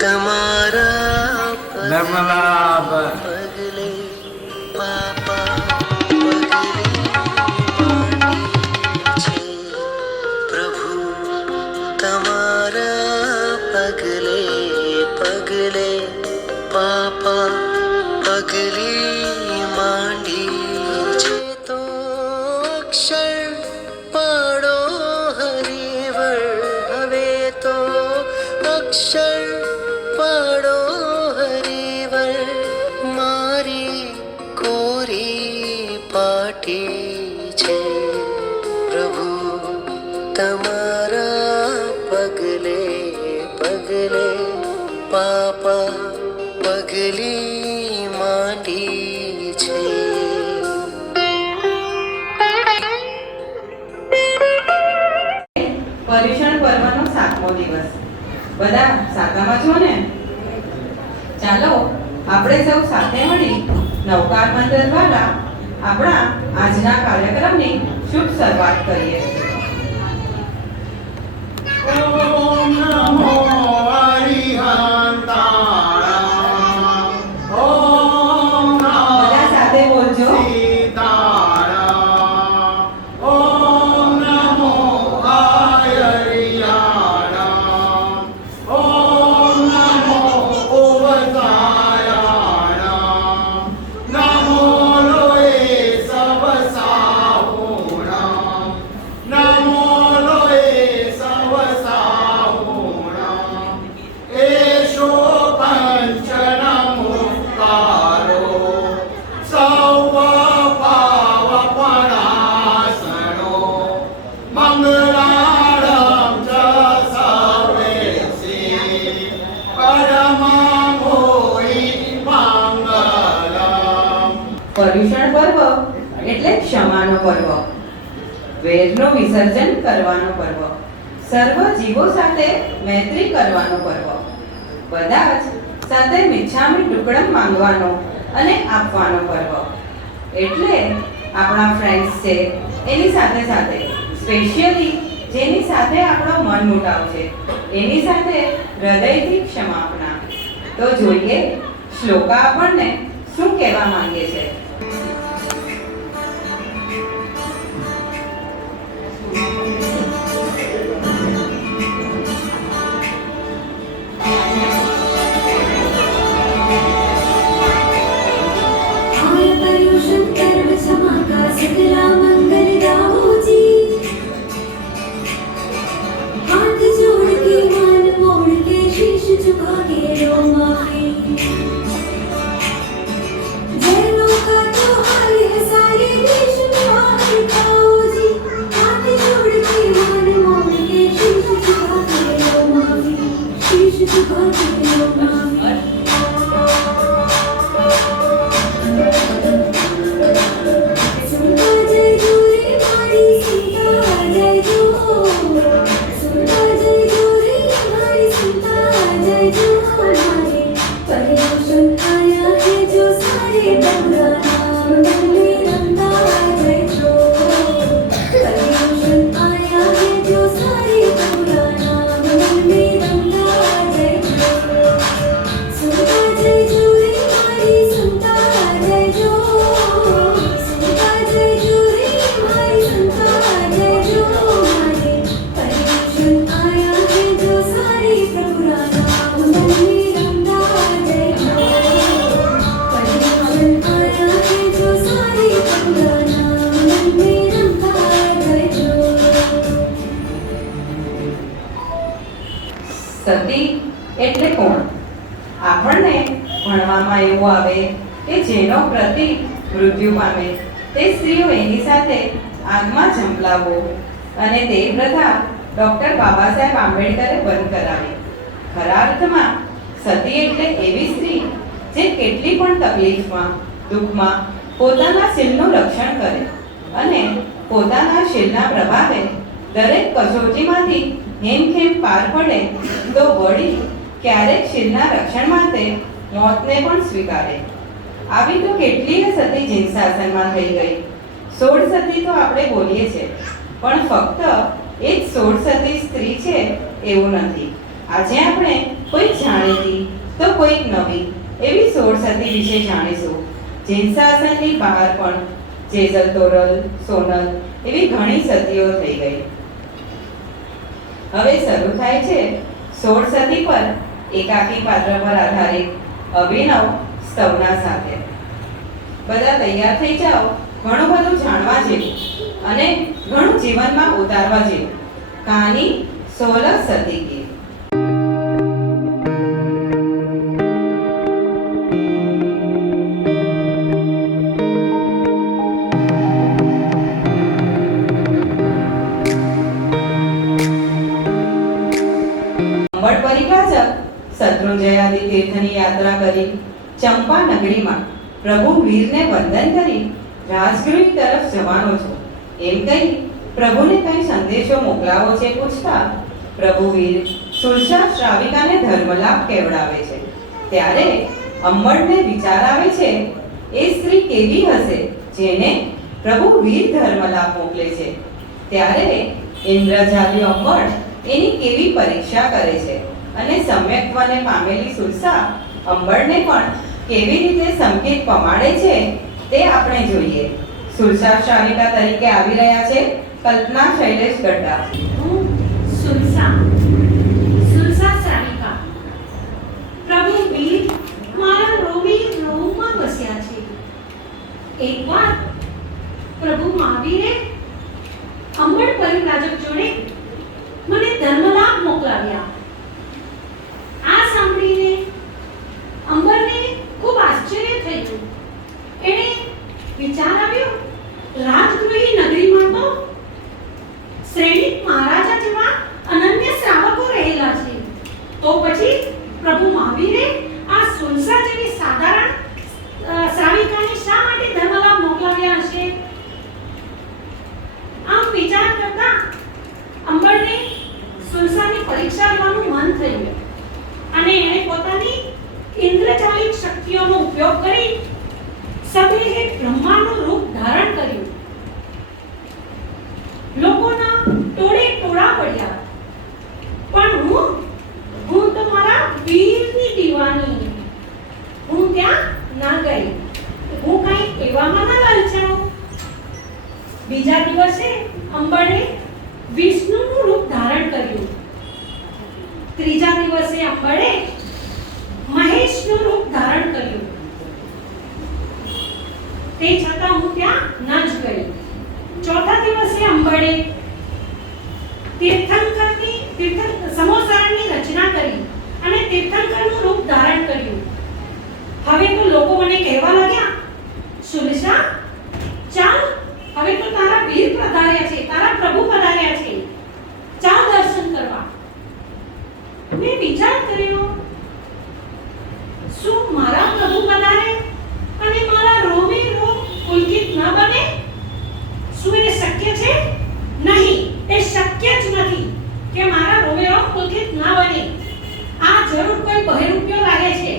તમારા નર્મલા પગલે પાપા પગલે માંડી છે પ્રભુ તમારા પગલે પગલે પાપા પગલે માંડી છે તો અક્ષર પાડો હરિવર હવે તો અક્ષર પાડો હરિવર મારી કોરી પાટી છે પ્રભુ તમારા પગલે પગલે પાપા પગલી માંડી છે. પર્યુષણ પર્વનો 7મો દિવસ. બધા સાકામાં છો ને? ચાલો આપણે સૌ સાથે મળી નવકાર મંત્ર દ્વારા આપણા આજના કાર્યક્રમની શુભ શરૂઆત કરીએ. ઓમ નમો હરિહંતાય ઓમ નમો બધા સાથે બોલજો. સીતાય ઓમ નમો હરિયાય ઓમ નમો ઓવતાય નમો લોએ સવ સાહુણા નમો લોએ સવ સાહુણા એશો પંચન મુક્તારો સૌ પાવપણાસનો મંગલાળં ચ સર્વેસી પરમમોહિ મંગલમ. પર્યુષણ પર્વ એટલે ક્ષમાનો પર્વ, વેરનું વિસર્જન કરવાનો પર્વ, સર્વ જીવો સાથે મૈત્રી કરવાનો પર્વ, બધા જ સાથે મિચ્છામી દુક્કડમ માંગવાનો અને આપવાનો પર્વ. એટલે આપણા ફ્રેન્ડ્સ છે એની સાથે સાથે સ્પેશિયલી જેની સાથે આપણો મન મુટાવ છે એની સાથે હૃદયથી ક્ષમાપના. તો જોઈએ શ્લોકા આપણને શું કહેવા માંગે છે. पर्युषण पर्व समाका सकला मंगल गाओ जी हाथ जोड़ के मान मोड़ के शीश झुका के रो माफी जय लोका तो हाय है सारे देश में हाथ खाओ जी हाथ जोड़ के मान मोड़ के शीश झुका के रो माफी शीश झुका के रो माफी સતી એટલે કોણ? આપણને ભણવામાં એવું આવે કે જેનો પ્રતિ મૃત્યુ પામે તે સ્ત્રીઓ એની સાથે આગમાં ઝંપલાવો અને તે પ્રથા ડૉક્ટર બાબા સાહેબ આંબેડકરે બંધ કરાવી. ખરા અર્થમાં સતી એટલે એવી સ્ત્રી જે કેટલી પણ તકલીફમાં દુઃખમાં પોતાના શીલનું રક્ષણ કરે અને પોતાના શીલના પ્રભાવે દરેક કસોટીમાંથી હેમખેમ પાર પડે તો વળી ક્યારેક શીલના રક્ષણ માટે મોતને પણ સ્વીકારે. આવી તો કેટલીય સતી જીન શાસનમાં થઈ ગઈ. 16 સતી તો આપણે બોલીએ છીએ, પણ ફક્ત એ જ 16 સતી સ્ત્રી છે એવું નથી. આજે આપણે કોઈક જાણીતી તો કોઈક નવી એવી 16 સદી વિશે જાણીશું. જૈન શાસનની બહાર પણ જેસલ તોરલ, સોનલ એવી ઘણી સદીઓ થઈ ગઈ. હવે શરૂ થાય છે 16 સદી પર એકાકી પાત્ર પર આધારિત અભિનવ સ્તવના સાથે. બધા તૈયાર થઈ જાઓ, ઘણું બધું જાણવા જેવું અને ઘણું જીવનમાં ઉતારવા જેવું. કહાની 16 સદી કી. અંબડ પરિવ્રાજક શત્રુંજયાદિ તીર્થની યાત્રા કરી ચંપા નગરીમાં પ્રભુ વીરને વંદન કરી રાજગૃહ તરફ જવાનો છો એમ કહી પ્રભુને કઈ સંદેશો મોકલાવો છે પૂછતા પ્રભુ વીર સુરસા શ્રાવિકાને ધર્મલાભ કેવડાવે છે. ત્યારે અંબડને વિચાર આવે છે એ સ્ત્રી કેવી હશે જેને પ્રભુ વીર ધર્મલાભ મોકલે છે. ત્યારે ઇન્દ્રજાલ્યુ અંબડ એની કેવી પરીક્ષા કરે છે અને સમ્યક્ત્વને પામેલી સુરસા અંબડને પણ કેવી રીતે સંકેત પમાડે છે તે આપણે જોઈએ. સુરસા શ્રાવિકા તરીકે આવી રહ્યા છે કલ્પના શૈલેષ ગઢડા. હું સુરસા શ્રાવિકા. પ્રભુ વીર મારા રોમી રોમમાં વસ્યા છે. એકવાર પ્રભુ મહાવીરે અંબડ પરિવ્રાજક જોડે મને ધર્મલાભ મોકલાવ્યા. આ સાંભળીને અંબરને ખૂબ આશ્ચર્ય થયું. એણે વિચાર આવ્યો, રાજગૃહી નગરીમાં તો શ્રેણિક મહારાજા જેવા અનન્ય શ્રાવકો રહેલા છે, તો પછી પ્રભુ મહાવીરે આ સુરસા જેવી સાધારણ શ્રાવિકાને શા માટે ધર્મલાભ મોકલાવ્યા હશે? આમ વિચાર કરતા અંબરને સુરસાની પરીક્ષા લેવાનું મન થયું અને એણે પોતાની ઇન્દ્રજાલિક શક્તિઓનો ઉપયોગ કરી સદેહે બ્રહ્માનું રૂપ ધારણ કર્યું. લોકોના ટોળે ટોળા પડ્યા, પણ હું તો મારા વીરની દીવાની. હું ત્યાં ના ગઈ. હું કઈ એવામાં ના લલચાઉં. બીજા દિવસે અંબરે વિષ્ણુનું રૂપ ધારણ કર્યું. ત્રીજા દિવસે અંબરે મહેશનું રૂપ ધારણ કર્યું. તે છતાં હું ત્યાં ન જ ગઈ. ચોથા દિવસે અંબરે સમોસારની રચના કરી અને તીર્થંકરનું રૂપ ધારણ કર્યું. હવે તો લોકો મને કહેવા લાગ્યા, સુરસા ચાલ, હવે તો તારા વીર પધાર્યા છે, તારા પ્રભુ પધાર્યા છે, ચાલ દર્શન કરવા. મેં વિચાર કર્યો, શું મારા પ્રભુ પધારે અને મારા રોમે રોમ પુલકિત ન બને? શું એ શક્ય છે? નહીં, એ શક્ય જ નથી કે મારા રોમે રોમ પુલકિત ન બને. આ જરૂર કોઈ બહેરૂપિયો લાગે છે,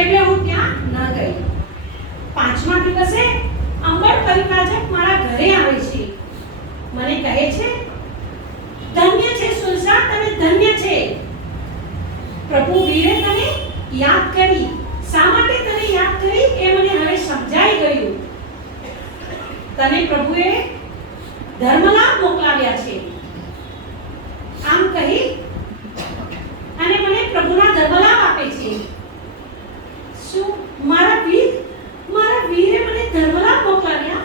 એટલે હું ત્યાં ન ગઈ. પાંચમા દિવસે અંબડ પરિવ્રાજક મારા ઘરે આવે છે. મને કહે છે, ધન્ય છે સુરસા, તમે ધન્ય છે. પ્રભુ વીરે તને યાદ કરી. શા માટે તને યાદ કરી એ મને હવે સમજાઈ ગયું. તને પ્રભુએ ધર્મલાભ મોકલાવ્યા છે. આમ કહી અને મને પ્રભુના ધર્મલાભ આપે છે. શું મારા વીરે મને ધર્મલાભ મોકલાવ્યા?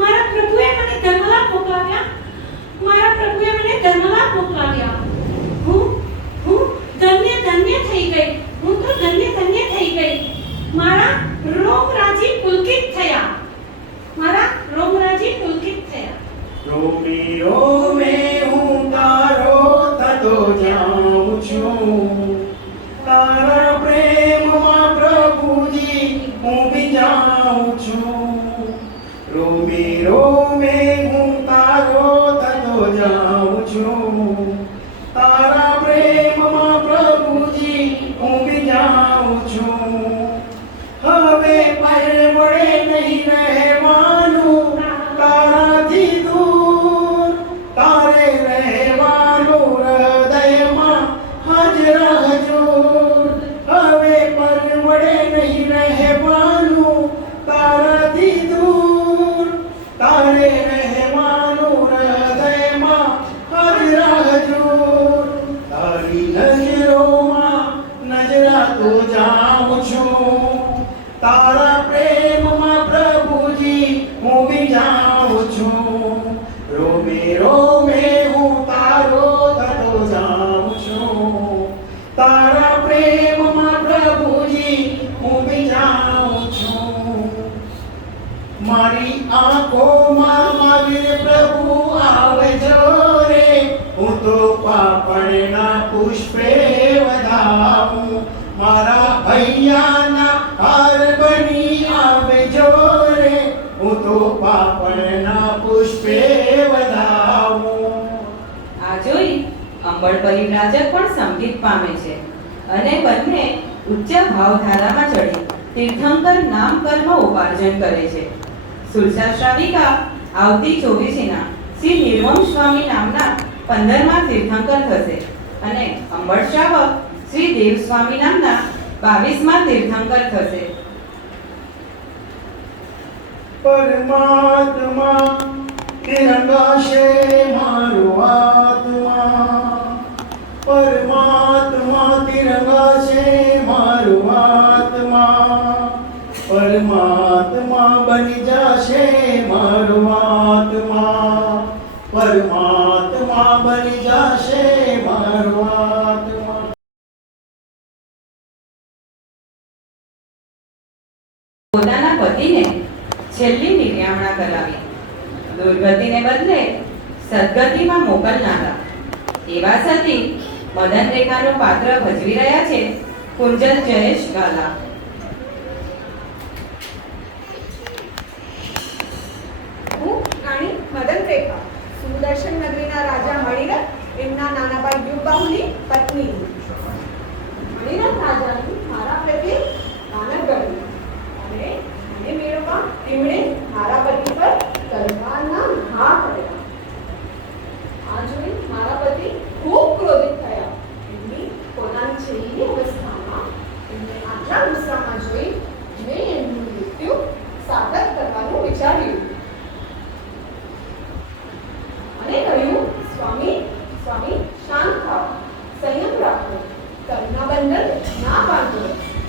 મારા પ્રભુએ મને ધર્મલાભ મોકલાવ્યા? મારા પ્રભુએ મને ધર્મલાભ મોકલાવ્યા? હું ધન્ય થઈ ગઈ. હું તો ધન્ય થઈ ગઈ. મારા રોમરાજી પુલકિત થયા. મારા રોમરાજી પુલકિત થયા. રોમે રોમે હું તારો થતો જાઉં છું. તારા પ્રેમમાં પ્રભુજી હું બી જાઉં છું. રોમે રોમે હું તારો થતો જાઉં છું. તારા પ્રેમમાં પ્રભુજી હું બી જાઉં છું. હવે પરવડે નહીં રહેવાનું તારાથી દૂર. તારે રહેવાનું હૃદયમાં હર મારે નહીં રહેવાનું તારાથી દૂર, તારે રહેવાનું હૃદયમાં હાજરા હજૂર. તારી નજરોમાં નજરાતો જાઉં છું, તારા પ્રેમમાં પ્રભુજી હું બી જાઉં છું. રોમે રોમે હું તારો થતો જાઉં છું, તારા પ્રેમમાં પ્રભુજી હું બી જાઉં છું. મારી આંખોમાં મહાવીર પ્રભુ આવજો રે, હું તો પાપણના પુષ્પે વધાવું. મારા હૈયાના હાર બની આવજો રે, હું તો પાપણના પુષ્પે વધાવું. આ જોઈ અંબળ પરિવ્રાજક પણ સંગીત પામે છે અને બંને ઉચ્ચ ભાવધારામાં ચડી તીર્થંકર નામ કર્મ ઉપાર્જન કરે છે. સુરસા શ્રાવિકા આવતી 24મીના શ્રી નિર્મમ સ્વામી નામના 15મા તીર્થંકર થશે અને અંબળ શ્રાવક શ્રી દેવ સ્વામી નામના 22મા તીર્થંકર થશે. પરમાત્મા તિરંગાશે મારો આત્મા, પરમાત્મા તિરંગાશે મારો આત્મા, પરમાત્મા બની જશે મારો આત્મા, પરમાત્મા બની જશે મારો આત્મા. પોતાના પતિને છેલ્લી નિર્યામણા કરાવી દુર્ગતિને બદલે સદગતિમાં મોકલનારા એવા સતી મદન રેખાનું પાત્ર ભજવી રહ્યા છે કુંજલ જયેશ ગાલા. હું રાણી મદન રેખા સુદર્શન નગરીના રાજા મણિરથ એમના નાના ભાઈ યુગબાહુની પત્ની મણિરથ રાજાની મારા પ્રત્યે આનંદ ગમ્યો અને મને મેળવવા એમણે મારા પતિ પર તલવારના ઘા કર્યા. આ જોઈ મારા પતિ ખૂબ ક્રોધિત થયા. એમની પોતાની છેલ્લી અવસ્થામાં એમને આટલા ગુસ્સામાં જોઈ મેં એમનું મૃત્યુ સાદર કરવાનું વિચાર્યું અને કહ્યું, સ્વામી સ્વામી શાંત થાઓ, સંયમ રાખો, તનના બંધન ના બાંધો,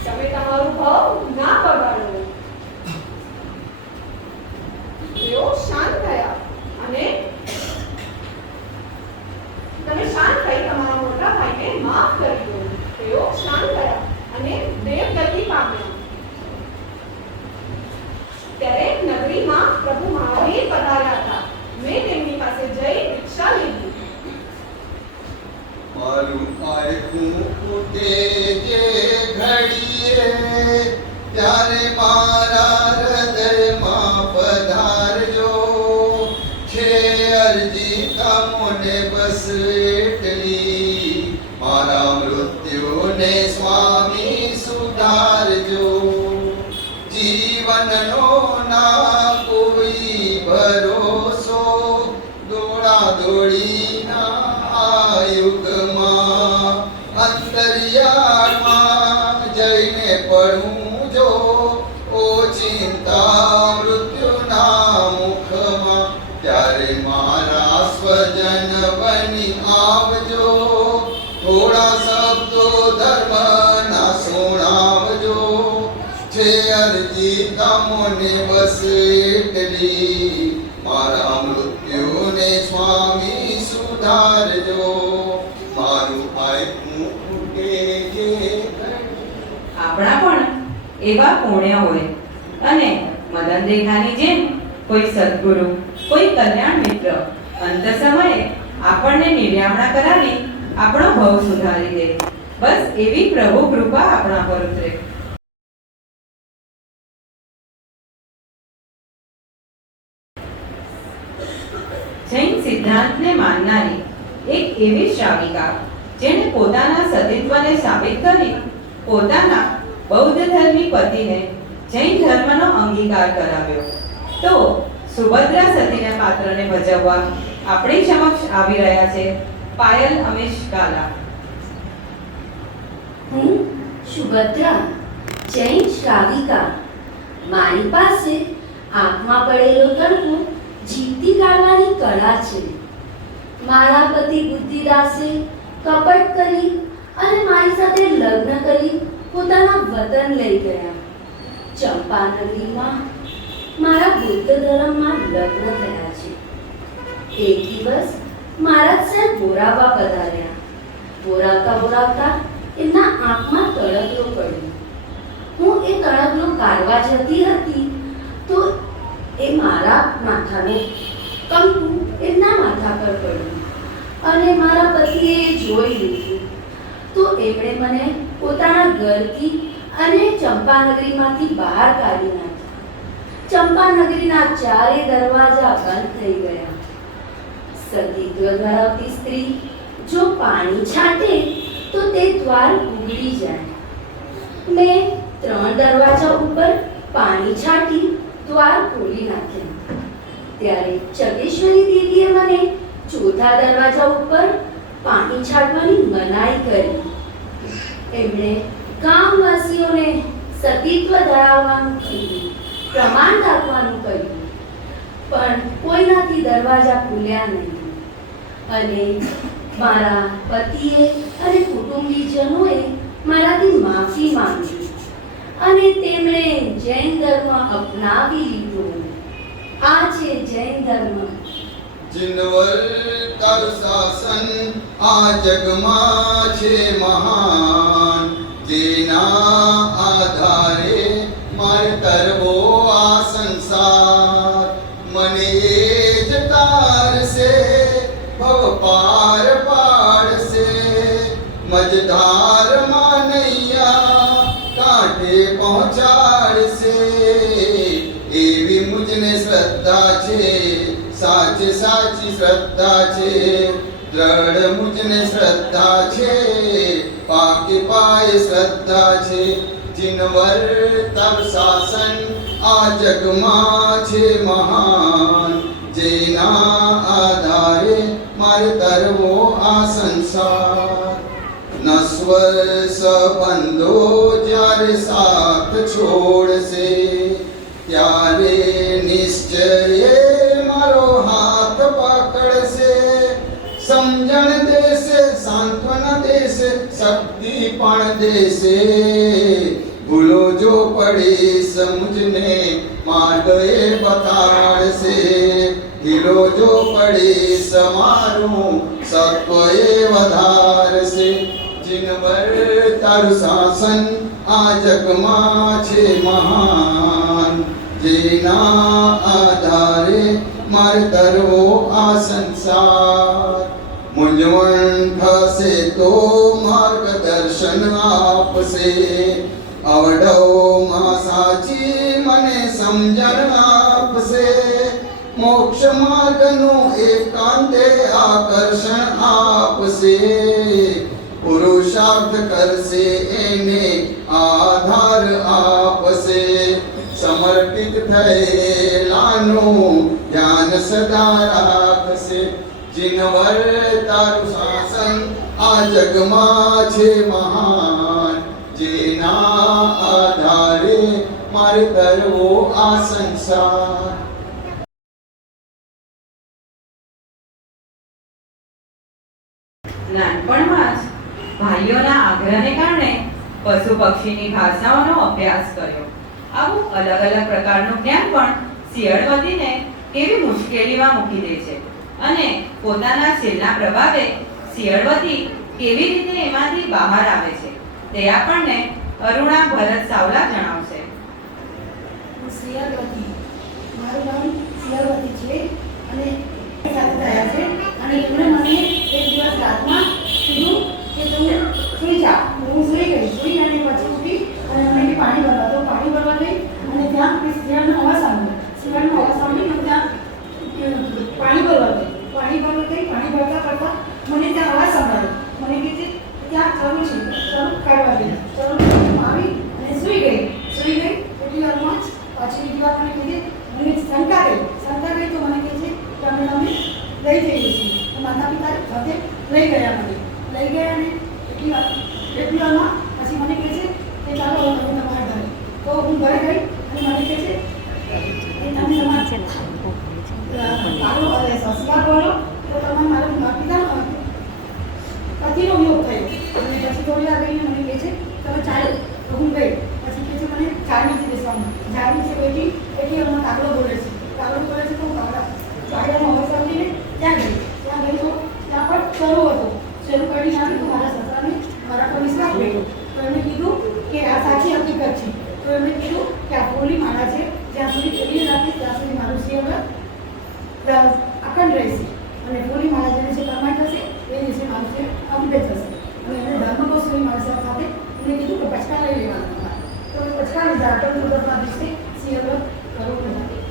તમે તમારું ભાવ ના બગાડો. તેઓ શાંત થયા અને તમે શાંત થઈ તમારા મોટા ભાઈને માફ કરી દો. તેઓ શાંત થયા અને દેવગતિ પામ્યા. ત્યારે નગરીમાં પ્રભુ મહાવીર પધાર્યા હતા. મેં તેમની પાસે જઈ ભિક્ષા લીધી. મારું આયખું ફૂટે જે ઘડીએ, ત્યારે મારા હૃદયમાં પધારજો. છે અરજી તમને બસ એટલી, મારા મૃત્યુને સ્વામી સુધારજો. જીવનનો ના કોઈ ભરોસો, દોડા દોડીના આ યુગમાં અંતરિયાળમાં જઈને પડું જો. ઓ ચિંતા મૃત્યુના મુખમાં, ત્યારે મારા સ્વજન બની આવજો. થોડા શબ્દો ધર્મના સુણાવજો. છે અરજી તમને બસ એટલી, મારા મૃત્યુને સ્વામી સુધારજો. મારું આયખું ફૂટે જે આપણા પણ એવા પુણ્ય હોય અને મદન રેખાની જેમ કોઈ સદગુરુ, કોઈ કલ્યાણ મિત્ર અંત સમયે આપણને નિર્યામણા કરાવી આપણો ભવ સુધારી દે. બસ એવી પ્રભુ કૃપા આપણા પર ઉતરે. જૈન સિદ્ધાંતને માનનારી એક એવી શ્રાવિકા જેણે પોતાના સતીત્વને સાબિત કરી પોતાના બૌદ્ધ ધર્મી પતિને જૈન ધર્મનો અંગીકાર કરાવ્યો. તો સુભદ્રા સતીના પાત્રને ભજવવા આપણી સમક્ષ આવી રહ્યા છે પાયલ અમીશ ગાલા. હું સુભદ્રા જૈન શ્રાવિકા. મારી પાસે આંખમાં પડેલો તડકો જીવતી કાઢવાની કળા છે. મારા પતિ બુદ્ધિદાસે કપટ કરી અને મારી સાથે લગ્ન કરી પોતાના વતન લઈ ગયા. ચંપાનગરીમાં મારા બુદ્ધ ધર્મમાં લગ્ન થયા છે. એક દિવસ મહારાજ સાહેબ બોરાવવા પધાર્યા. બોરાવતા બોરાવતા એમના આંખમાં તળગલો પડ્યો. હું એ તળગલો કાઢવા જતી હતી તો એ મારા માથાનો કંકુ એમના માથા પર પડ્યું અને મારા પતિએ એ જોઈ લીધું તો એમણે મને પોતાના ઘરથી અને ચંપાનગરીમાંથી બહાર કાઢી નાખ્યા. ચંપાનગરીના ચારે દરવાજા બંધ થઈ ગયા. સતીત્વ ધરાવતી સ્ત્રી જો પાણી છાંટે તો તે દ્વાર ઉઘડી જાય. મેં 3 દરવાજા ઉપર પાણી છાંટી દ્વાર ખોલી નાખ્યા. ત્યારે ચકેશ્વરી દેવીએ મને 4થા દરવાજા ઉપર પાણી છાંટવાની મનાઈ કરી. એમણે ગામવાસીઓને સતીત્વ ધરાવવાનું કહ્યું, પ્રમાણ રાખવાનું કહ્યું, પણ કોઈનાથી દરવાજા ખુલ્યા નહીં. અને મારા પતિએ અને કુટુંબીજનોએ મારાથી માફી માંગી અને તેમણે જૈન ધર્મ અપનાવી લીધો. આ છે જૈન ધર્મ. जिनवर कर शासन आ जगमा छे महान, जेना आधारे मार तरबो आ संसार. મને જ તારશે ભવ પાર પાડશે, મજધાર માં નૈયા કાંઠે પહોંચાડશે. એવી મુજને શ્રદ્ધા છે, સાચે સાચી શ્રદ્ધા છે. દ્રઢ મુજને શ્રદ્ધા છે, પાકે પાય શ્રદ્ધા છે. जिनवर तब शासन आ जगमा छे महान, जेना आधारे मारे तरवो आ संसार. नस्वर संबंधो જ્યારે સાથ છોડશે, ત્યારે નિશ્ચયે મારો હાથ પકડશે. સમજણ દેશે, સાંત્વના દેશે, શક્તિ પણ દેશે. ભૂલો જો પડી સમજને માર્ગ એ બતાડશે. ઢીલો જો પડી સમારું સત્વ એ વધારશે. जिनवर तारु शासन आ जगमा छे महान, जेना आधारे मार तरवो आ संसार. મૂંઝવણ થશે તો માર્ગદર્શન આપશે, અવઢવમાં સાચી મને સમજણ આપશે. મોક્ષ માર્ગનું એકાંતે આકર્ષણ આપશે. પુરુષાર્થ કરશે એને આધાર આપશે. સમર્પિત થયેલાનું ધ્યાન સદા રાખશે. जिनवर तारु शासन आ जगमा छे महान, जेना आधारे मारे तरवो आ संसार. નાનપણમાં જ ભાઈઓના આગ્રહને કારણે પશુ પક્ષીની ભાષાઓનો અભ્યાસ કર્યો. આવું અલગ અલગ પ્રકારનું જ્ઞાન પણ શિયાળવતીને કેવી મુશ્કેલીમાં મૂકી દે છે અને પોતાના શીલના પ્રભાવે શિયાળવતી કેવી રીતે એમાંથી બહાર આવે છે તે આપણને અરુણા ભરત સાવલા જણાવશે. શિયાળવતી, મારું નામ શિયાળવતી છે અને સાથે થયા છે. અને એમણે મને એક દિવસ રાતમાં કીધું કે તું સૂઈ જા. હું સૂઈ ગઈ. સૂઈ અને પછી ઉઠી અને અમે પાણી ભરવા તો પાણી ભરવા ગઈ અને ત્યાં શિયાળનો અવાજ સાંભળ્યો. શિયાળનો અવાજ સાંભળી અને ત્યાં પાણી ભરવા ગઈ. પાણી ભરતા કરતા મને ત્યાં અવાજ સંભળાયો. મને કીધું ત્યાં ચરું છે, ચરું કાઢવા ગઈ. ચરું આવી અને સૂઈ ગઈ. એટલી વારમાં જ પાછી બીજી વાર મને કીધી, મને શંકા ગઈ તો મને કહે છે કે અમે તમે લઈ જઈએ છીએ. માતા પિતા સાથે લઈ ગયા મને. લઈ ગયા અને એટલી વારમાં હું ઘરે ગઈ અને મને કહે છે એ તમે તમારા કાળો અરે સસરા બોલો તો તમે મારા માતા પતિનો વિયોગ થયો અને પછી થોડી વાર રહીને મને કહે છે તમે ચાલો તો હું ગઈ પછી કહે છે મને ચાર નીચે બેસવાનું ચાર નીચે બેઠી એટલે એમાં કાગડો બોલે છે તો હું કાગડાનો અવાજ સાંભળીને ત્યાં ગઈ તો ત્યાં પણ શરૂ હતો શરૂ કરી નાખી તો મારા સસરાને મારા પર વિશ્વાસ બેઠો તો એમણે કીધું કે આ સાચી હકીકત છે તો એમણે કીધું કે આ ફૂલી માળા છે જ્યાં સુધી ફૂલી રાખીશ ત્યાં સુધી મારું શિવવ્રત અખંડ રહેશે અને ફૂલી માળા જેને જે કમાઈ થશે એ દિવસે મારું શિવ કમ્પ્લીટ થશે અને એમણે ધર્મ કૌશલી મારા સાથે એમણે કીધું કે પચકા લઈ લેવાના તમારે તો એ પચકા લીધા અટલ મુદતના દિવસે શિવવ્રત કરવું નથી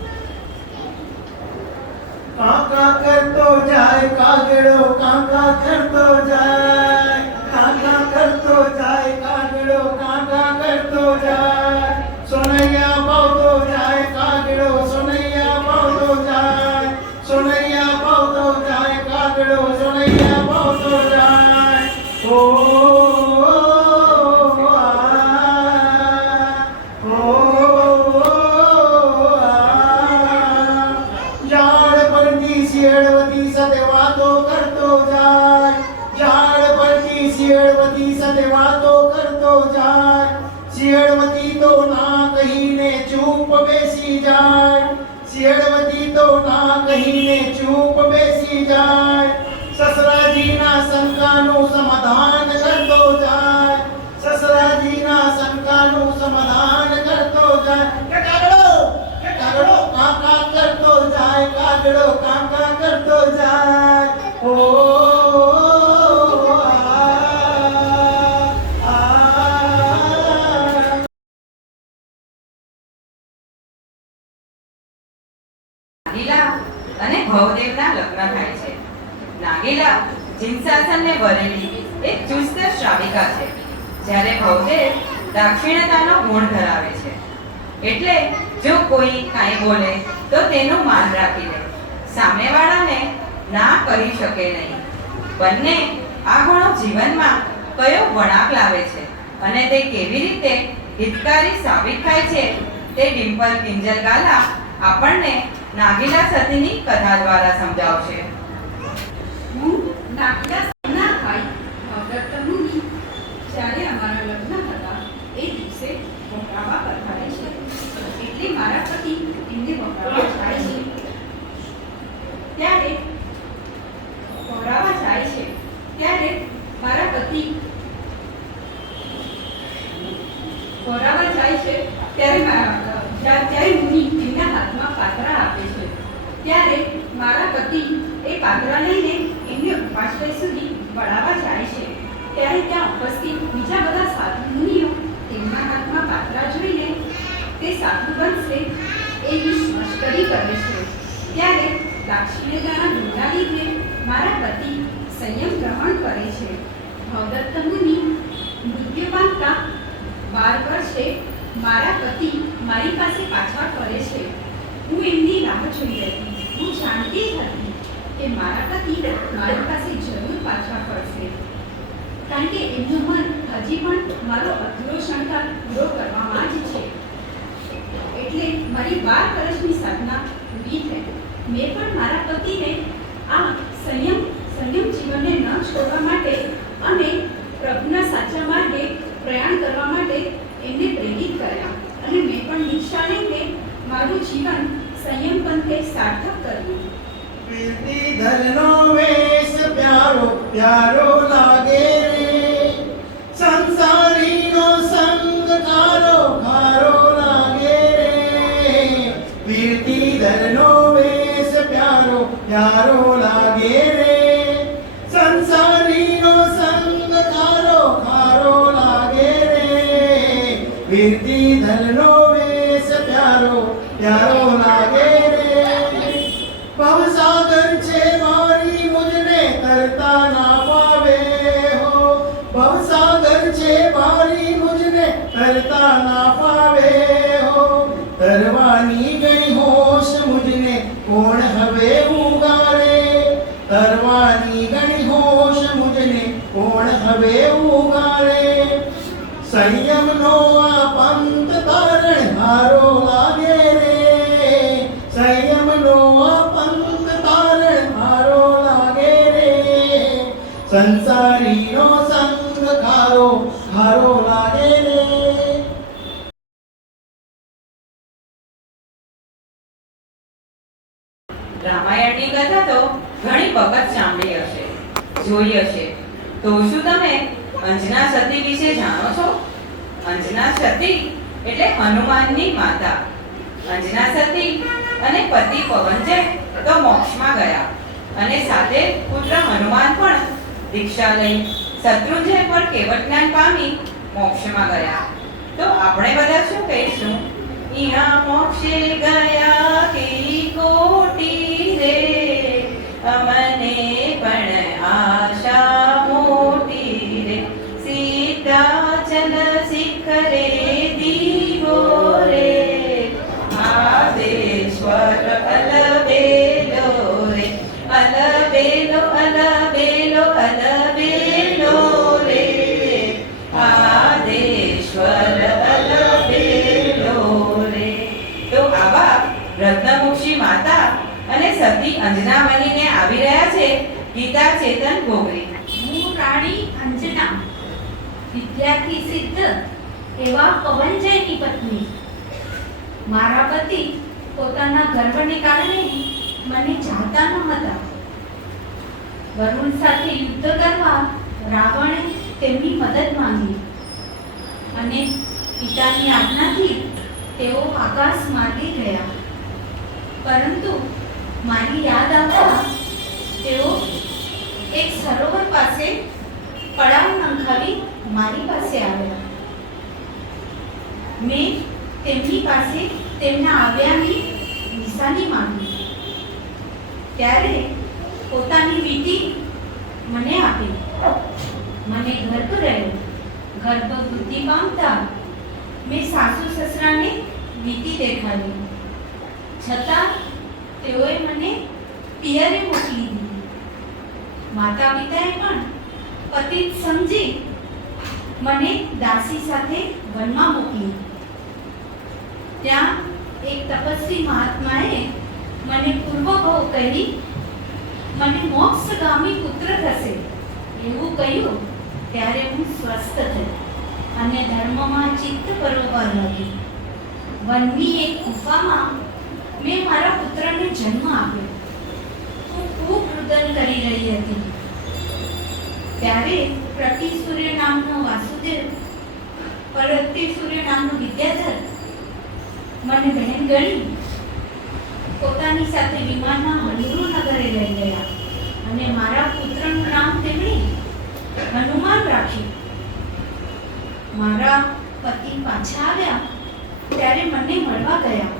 કાકા કરતો જાય કાગડો કાકા કરતો જાય કાકા કરતો જાય કાગડો કાકા કરતો જાય સોનૈયા પાવતો જાય કાગડો સોનૈયા પાવતો જાય સોનૈયા પાવતો જાય કાગડો સોનૈયા પાવતો જાય ઓ શિયળવતી સાથે વાતો કરતો જાય ઝાડ પરથી શિયળવતી સાથે વાતો કરતો જાય શિયળવતી તો ના કહીને ચૂપ બેસી જાય શિયળવતી તો ના કહીને ચૂપ બેસી જાય સસરાજીના શંકાનું સમાધાન કરતો જાય સસરાજીના શંકાનું સમાધાન કરતો જાય કે કાગડો કાકા કરતો જાય કાગડો કાકા કરતો જાય ઓ નાગીલા અને ભવદેવના લગ્ન થાય છે. નાગીલા જિનસાસનને વરેલી એક ચુસ્ત શ્રાવિકા છે, જ્યારે ભવદેવ દાક્ષિણતાનો ગુણ ધરાવે છે. એટલે જો કોઈ કાંઈ બોલે તો તેનું માન રાખી લે, સામેવાળાને ના કરી શકે નહીં. બંને આ ગુણો જીવનમાં કયો વળાંક લાવે છે અને તે કેવી રીતે હિતકારી સાબિત થાય છે તે ડિમ્પલ કિંજલગાલા આપણને નાગીલા સતીની કથા દ્વારા સમજાવશે. હું નાગીલા સતીના ભાઈ ભગત મુનિ જ્યારે અમારા લગ્ન હતા એ દિવસે વપરાવા પધારે છે, એટલે મારા પતિ એમને વપરાવા જાય છે. ત્યારે મારા પતિ વપરાવા જાય છે ત્યારે મુનિ એમના હાથમાં પાત્રા આપે છે. ત્યારે મારા પતિ એ પાત્રા લઈને એમને ઉપાશ્રય સુધી વળાવવા જાય છે. ત્યારે ત્યાં ઉપસ્થિત બીજા બધા સાધુ મુનિઓ તેમના હાથમાં પાત્રા જોઈને તે સાધુ બનશે એવી મશ્કરી કરે છે. ત્યારે દાક્ષિણ્યતાના ગુણના લીધે મારા પતિ સંયમ ગ્રહણ કરે છે. ભવદત્ત મુનિ મૃત્યુ પામતા 12 વર્ષે મારા પતિ મારી પાસે પાછા ફરે છે. હું એમની રાહ જોઈ હતી. હું જાણતી હતી કે મારા પતિ મારી પાસે જરૂર પાછા ફરશે, કારણ કે એમનું મન હજી પણ મારો અધૂરો શણગાર પૂરો કરવામાં જ છે. એટલે મારી 12 વર્ષની સાધના પૂરી થઈ. મેં પણ મારા પતિને આ સંયમ જીવનને ન છોડવા માટે અને પ્રભુના સાચા માર્ગે પ્રયાણ કરવા માટે એમને પ્રેરિત કર્યા, અને મેં પણ દીક્ષા લઈને મારું જીવન સંયમ પંથે સાર્થક કર્યું. ધરનો વેશ પ્યારો પ્યારો લાગે રે, સંસારીનો સંગ ખારો ખારો લાગે રે. વીરતી ધરનો વેશ પ્યારો પ્યારો લાગે રે, સંસારીનો સંગ ખારો ખારો લાગે રે. વીરતી ધરનો વેશ પ્યારો પ્યારો લાગે રે. ભવસાગર છે મારી મુજને તરતા ના પાવે હો, ભવસાગર છે મારી મુજને તરતા ના પાવે હો. તરવાની ગઈ હોશ મુજને કોણ હવે ઉગારે, તરવાની ગઈ હોશ મુજને કોણ હવે ઉગારે. સંયમનો આ પંથ તારણહારો લાગે રે, સંયમનો આ પંથ તારણહારો લાગે રે, સંસારીનો સંગ ખારો ખારો લાગે રે. રામાયણની કથા તો ઘણી વખત સાંભળી હશે, જોઈ હશે. તો શું તમે અંજના સતી વિશે જાણો છો? અંજના સતી એટલે હનુમાનની માતા. અંજના સતી અને પતિ પવનજય તો મોક્ષમાં ગયા અને સાથે પુત્ર હનુમાન પણ દીક્ષા લઈ શત્રુંજય પણ કેવળ જ્ઞાન પામી મોક્ષમાં ગયા. તો આપણે બધા શું કહીશું? ઈયા મોક્ષે ગયા કે કોટી રે, અમને પણ આશા મોટી રે, સીતાચલ શિખરે દીવો રે, આદેશ્વર અલબેલો રે, અલબેલો અલબેલો અલબેલો રે, આદેશ્વર અલબેલો રે. તો આવા રત્નમુક્ષી માતા અને સતી અંજના બનીને આવી રહ્યા છે ગીતા ચેતન ગોગરી. હું રાણી અંજના, વિદ્યાર્થી સિદ્ધ એવા પવનજયની પત્ની. મારા પતિ પોતાના ગર્વને કારણે મને ચાહતા ન હતા. વરુણ સાથે યુદ્ધ કરવા રાવણે તેમની મદદ માંગી અને પિતાની આજ્ઞાથી તેઓ આકાશ માર્ગે ગયા. પરંતુ મારી યાદ આવતા તેઓ એક સરોવર પાસે પડાવ નંખાવી મારી પાસે આવ્યા. મેં તેમની પાસે તેમના આવ્યાની નિશાની માંગી. ત્યારે પોતાની વીંટી મને આપી. મને ગર્ભ રહ્યો. ગર્ભ વૃદ્ધિ પામતા મેં સાસુ સસરાને વીંટી દેખાડી. છતાં તેઓએ મને પિયરે મોકલી દીધી. માતા પિતાએ પણ પતિત સમજી મને દાસી સાથે વનમાં મોકલી. ત્યાં એક તપસ્વી મહાત્માએ મને પૂર્વભાવ કહી મને મોક્ષગામી પુત્ર થશે એવું કહ્યું. ત્યારે હું સ્વસ્થ થઈ અને ધર્મમાં ચિત્ત પરોવવા લાગી. વનની એક ગુફામાં મેં મારા પુત્રને જન્મ આપ્યો. હું ખૂબ રુદન કરી રહી હતી. ત્યારે પ્રતિસૂર્ય નામનો વાસુદેવ, પ્રતિસૂર્ય નામનો વિદ્યાધર મને બહેન ગણી પોતાની સાથે વિમાનમાં હંડુરુ નગરે લઈ ગયા અને મારા પુત્રનું નામ તેમણે હનુમાન રાખ્યું. મારા પતિ પાછા આવ્યા ત્યારે મને મળવા ગયા,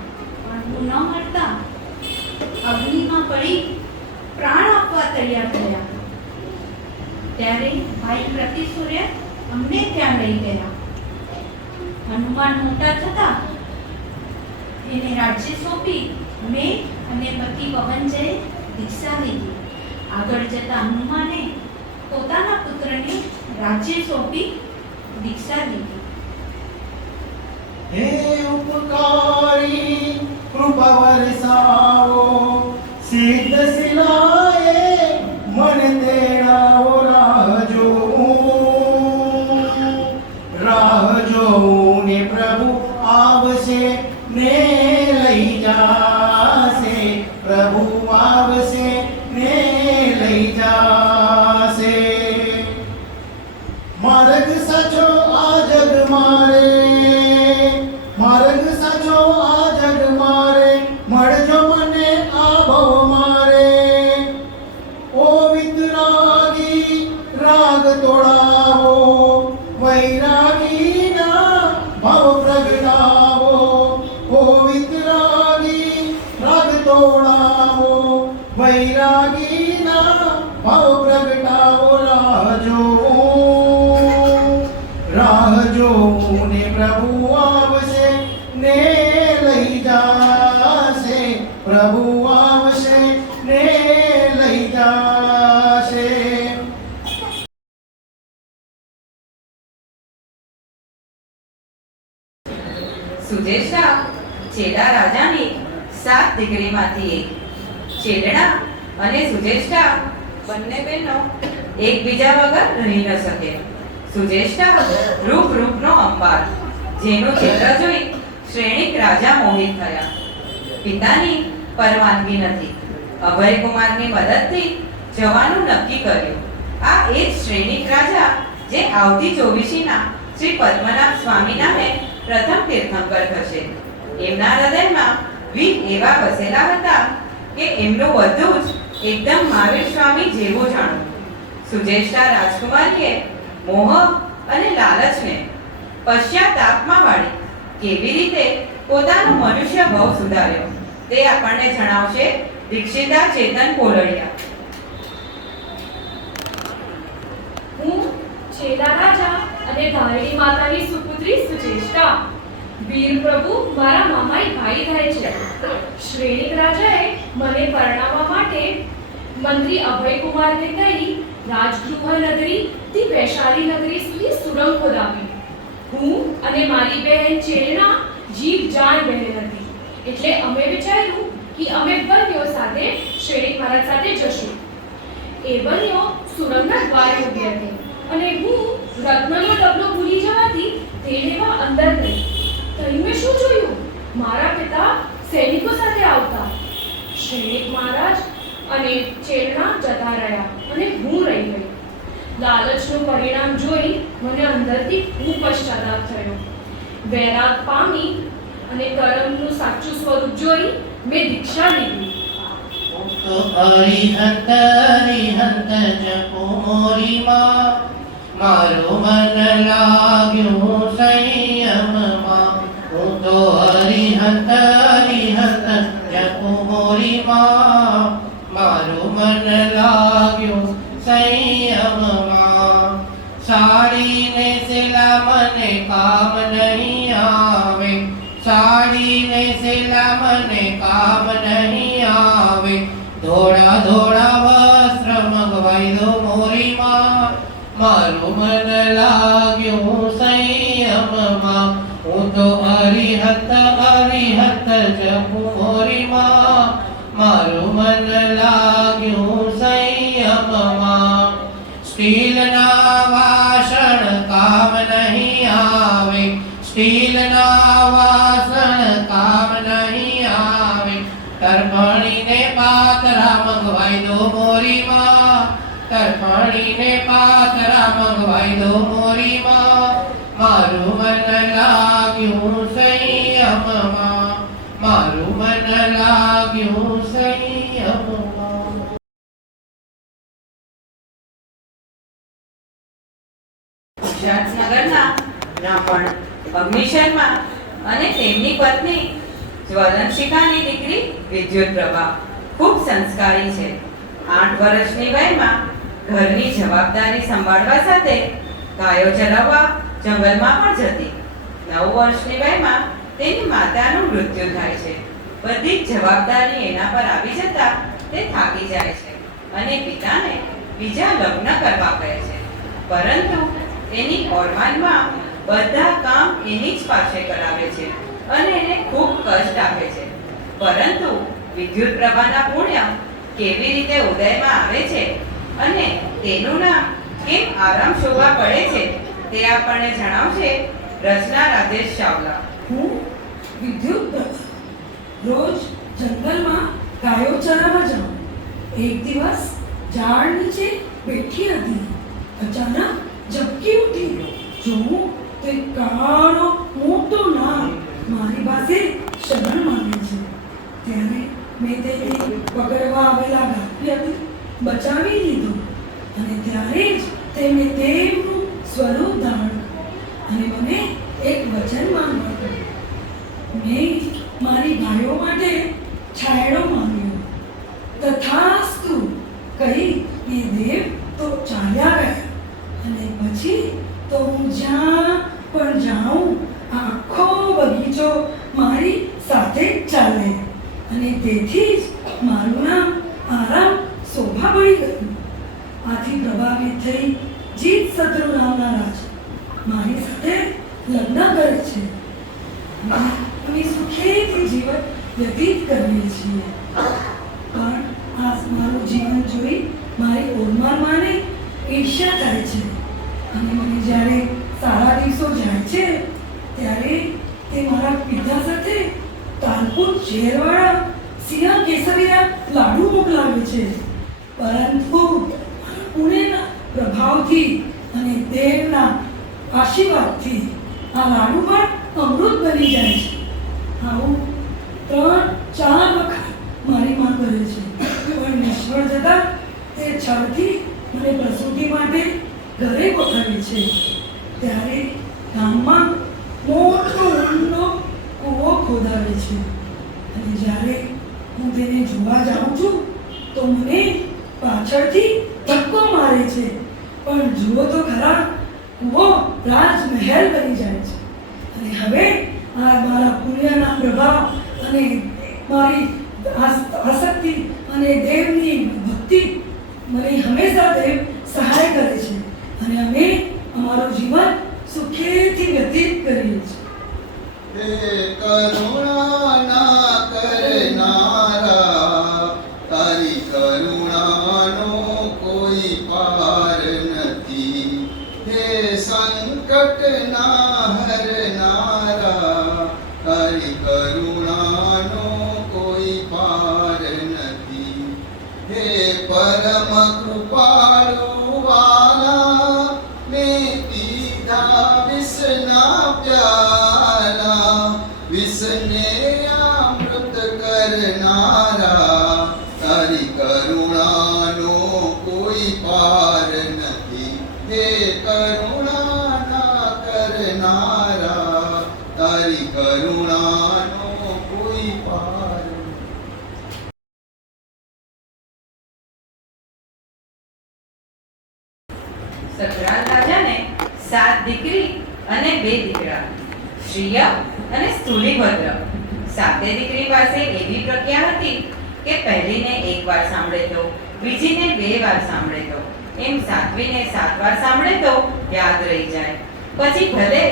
પણ હું ન મળતા અગ્નિમાં પડી પ્રાણ આપવા તૈયાર થયા. ત્યારે ભાઈ પ્રતિસૂર્ય અમને ત્યાં લઈ ગયા. હનુમાન મોટા થતા એને રાજ્ય સોંપી મેં અને પતિ પવનજયે દીક્ષા લીધી. આગળ જતા હનુમાને પોતાના પુત્રને રાજ્ય સોંપી દીક્ષા લીધી. હે ઉપકારી કૃપા વરસાવો, સિદ્ધ શિલાએ મન તેડાવો. રાહ જોઉં ને પ્રભુ આવશે ને લઈ જાશે, પ્રભુ આવશે ને લઈ જાશે. માર્ગ સાચો આ જગ મારે, માર્ગ સાચો આ જગ મારે, મળજો મને આ ભવ મારે. ઓ વિતરાગી રાગ તોડાવો, વૈરાગીના ભાવ પ્રગટાવો. ઓ વિતરાગી રાગ તોડાવો, વૈરાગીના ભાવ પ્રગટાવો. રાહ જોઉં ને પ્રભુ આવશે ને લઈ જાશે, પ્રભુ આવશે ને લઈ જાશે. સુજેષ્ઠા ચેલા રાજાની 7 દીકરીમાંથી એક. ચેડણા અને સુજેષ્ઠા બંને બહેનો એકબીજા વગર રહી ન શકે. સુજેષ્ઠા રૂપનો અંબાર, જેનું ચિત્ર જોઈ શ્રેણિક રાજા મોહિત થયા. પિતાની પરવાનગી નથી. અભયકુમારની મદદથી જવાનું નક્કી કર્યું. આ એ જ શ્રેણિક રાજા જે આવતી ચોવીસીના શ્રી પદ્મનાભ સ્વામી નામે પ્રથમ તીર્થંકર થશે. એમના હૃદયમાં વીર એવા વસેલા હતા કે એમનું બધું જ એકદમ મહાવીર સ્વામી જેવું જાણવું. સુજેષ્ઠા રાજકુમારીએ મોહ અને લાલચને પશ્ચાતાપમાં વાળી કેવી રીતે પોતાનો મનુષ્ય ભાવ સુધાર્યો તે આપણને જણાવશે દીક્ષિતા ચેતન કોલડિયા. હું છેલ્લા રાજા અને ધારિણી માતાની સુપુત્રી સુચેષ્ટા. વીર પ્રભુ મારા મામાઈ ભાઈ થાય છે. શ્રેણિક રાજાએ મને પરણાવવા માટે મંત્રી અભયકુમારને કહી રાજગૃહ નગરી થી વૈશાલી નગરી સુધી સુરંગ ખોદાવી. હું અને મારી બહેન ચેલના જીવ જાન બહેન હતી, એટલે અમે વિચાર્યું કે અમે બંનેઓ સાથે શ્રેણિક મહારાજ સાથે જશું. એ બંનેઓ સુરંગના દ્વારે ઊભી હતી અને હું રત્નનો ડબલો ભૂલી જવાથી તે લેવા અંદર ગઈ. તઈ મેં શું જોયું? મારા પિતા સૈનિકો સાથે આવતા. શ્રેણિક મહારાજ અને ચેલના જતા રહ્યા અને હું રહી ગઈ. લાલચનું પરિણામ જોઈ મને અંદરથી ખૂબ પશ્ચાતાપ થયો. વૈરાગ પામી અને કર્મનું સાચું સ્વરૂપ જોઈ મેં દીક્ષા લીધી. તો હરિહંત હરિહંત જપો મોરી માં, મારું મન લાગ્યું સંયમમાં. હું તો હરિહંત હરિહંત જપો મોરી માં, મારું મન લાગ્યું સંયમમાં. સાડીને સેલા મને કામ નહીં આવે, સાડીને સેલા મને કામ નહીં આવે. ધોળા ધોળા વસ્ત્ર મગવાઈ દો મોરીમાં, મારું મન લાગ્યું સંયમમાં. હું તો હરિહંત હરિહંત જપું મોરીમાં, મારું મન લાગ્યું સંયમમાં. સ્ટીલના વાસણ કામ નહીં આવે, સ્ટીલના વાસણ કામ નહીં આવે. તરફણીને પાતરા મંગવાઈ દો મોરીમાં, તરફણીને પાતરા મંગવાઈ દો મોરીમાં. મારું મન લાગ્યું સંયમમાં, મારું મન લાગ્યું સંયમમાં. ગુજરાતનગરના રાપણ અગ્નિશર્મા અને તેમની પત્ની જ્વલનશિખાની દીકરી વિદ્યુતપ્રભા ખૂબ સંસ્કારી છે. 8 વર્ષની વયમાં ઘરની જવાબદારી સંભાળવા સાથે ગાયો ચરાવવા જંગલમાં પણ જતી. 9 વર્ષની વયમાં તેની માતાનું મૃત્યુ થાય છે. બધી જ જવાબદારી એના પર આવી જતા તે થાકી જાય છે અને પિતાને બીજા લગ્ન કરવા કહે છે. પરંતુ તેની ઓરમાનમાં બધા કામ એની જ પાસે કરાવે છે અને એને ખૂબ કષ્ટ આપે છે. પરંતુ વિદ્યુતપ્રભાના પુણ્ય કેવી રીતે ઉદયમાં આવે છે અને તેનું નામ કેમ આરામ શોભા પડે છે તે આપણને જણાવશે રચના રાજેશ ચાવલા. હું વિદ્યુતપ્રભા રોજ જંગલમાં ગાયો ચરાવવા જાઉં. એક દિવસ ઝાડ નીચે બેઠી હતી. અચાનક ઝબકી ઉઠી. જોઉં તે કાળો મોટો નાગ મારી પાસે શરણ માંગે છે. ત્યારે મેં તેને પકડવા આવેલા ગાંઠિયાથી બચાવી લીધો અને ત્યારે જ તેમણે તેમનું સ્વરૂપ ધારણ અને મને એક વચન માંગવા કહ્યું. મેં મારી ગાયો માટે છાંયડો માંગ્યો. તથાસ્તુ કહી એ દેવ તો ચાલ્યા ગયા અને પછી તો હું જ્યાં પણ જાઉં આખો બગીચો મારી સાથે જ ચાલે અને તેથી જ મારું નામ આરામ શોભા પડી ગયું. આથી પ્રભાવિત થઈ જીત શત્રુ નામના રાજા મારી સાથે લગ્ન કરે છે. અમે સુખેથી જીવન વ્યતીત કરીએ છીએ. પણ આ મારું જીવન જોઈ મારી ઓરમાને ઈર્ષ્યા થાય છે અને મને જ્યારે સારા દિવસો જાય છે ત્યારે તે મારા પિતા સાથે કાનપુર શહેરવાળા સિંહ કેસરીના લાડુ મોકલાવે છે. પરંતુ પુણેના પ્રભાવથી અને દેવના આશીર્વાદથી આ લાડુ પણ અમૃત બની જાય છે. આવું 3-4 વખત મારી માં કરે છે, પણ નિષ્ફળ જતા તે છળથી મને પ્રસૂતિ માટે ઘરે બોલાવે છે. ત્યારે ગામમાં મોટો ઊંડો કૂવો ખોદાવે છે અને જ્યારે હું તેને જોવા જાઉં છું તો મને પાછળથી ધક્કો મારે છે. પણ જુઓ તો ખરા, કૂવો રાજમહેલ બની જાય છે. અને હવે આ મારા પુણ્યના પ્રભાવ અને મારી આસક્તિ અને દેવની ભક્તિ મને હંમેશા દેવ સહાય કરે છે અને અમે અમારું જીવન સુખેથી વ્યતીત કરીએ છીએ. હે કરુણા ના કરનારા, તારી કરુણાનો કોઈ પાર નથી. હે સંકટ ના હરનારા, તારી કરુણાનો કોઈ પાર નથી. હે પરમ કૃપાળુ વાલા, મેં પીધા વિષના પ્યાલા, વિષને અમૃત કરનારા, તારી કરુણાનો કોઈ પાર નથી. હે કરુણા ના કરનારા, તારી કરુણાનો કોઈ પાર નથી. સકરાલ રાજાને 7 દીકરી અને 2 દીકરા, શ્રીય અને સ્થૂલીભદ્ર. 7 દીકરી પાસે એવી પ્રજ્ઞા હતી કે પહેલીને 1 વાર સાંભળે તો, બીજીને 2 વાર સાંભળે તો, એમ 7મીને 7 વાર સાંભળે તો યાદ રહી જાય. પછી ભલે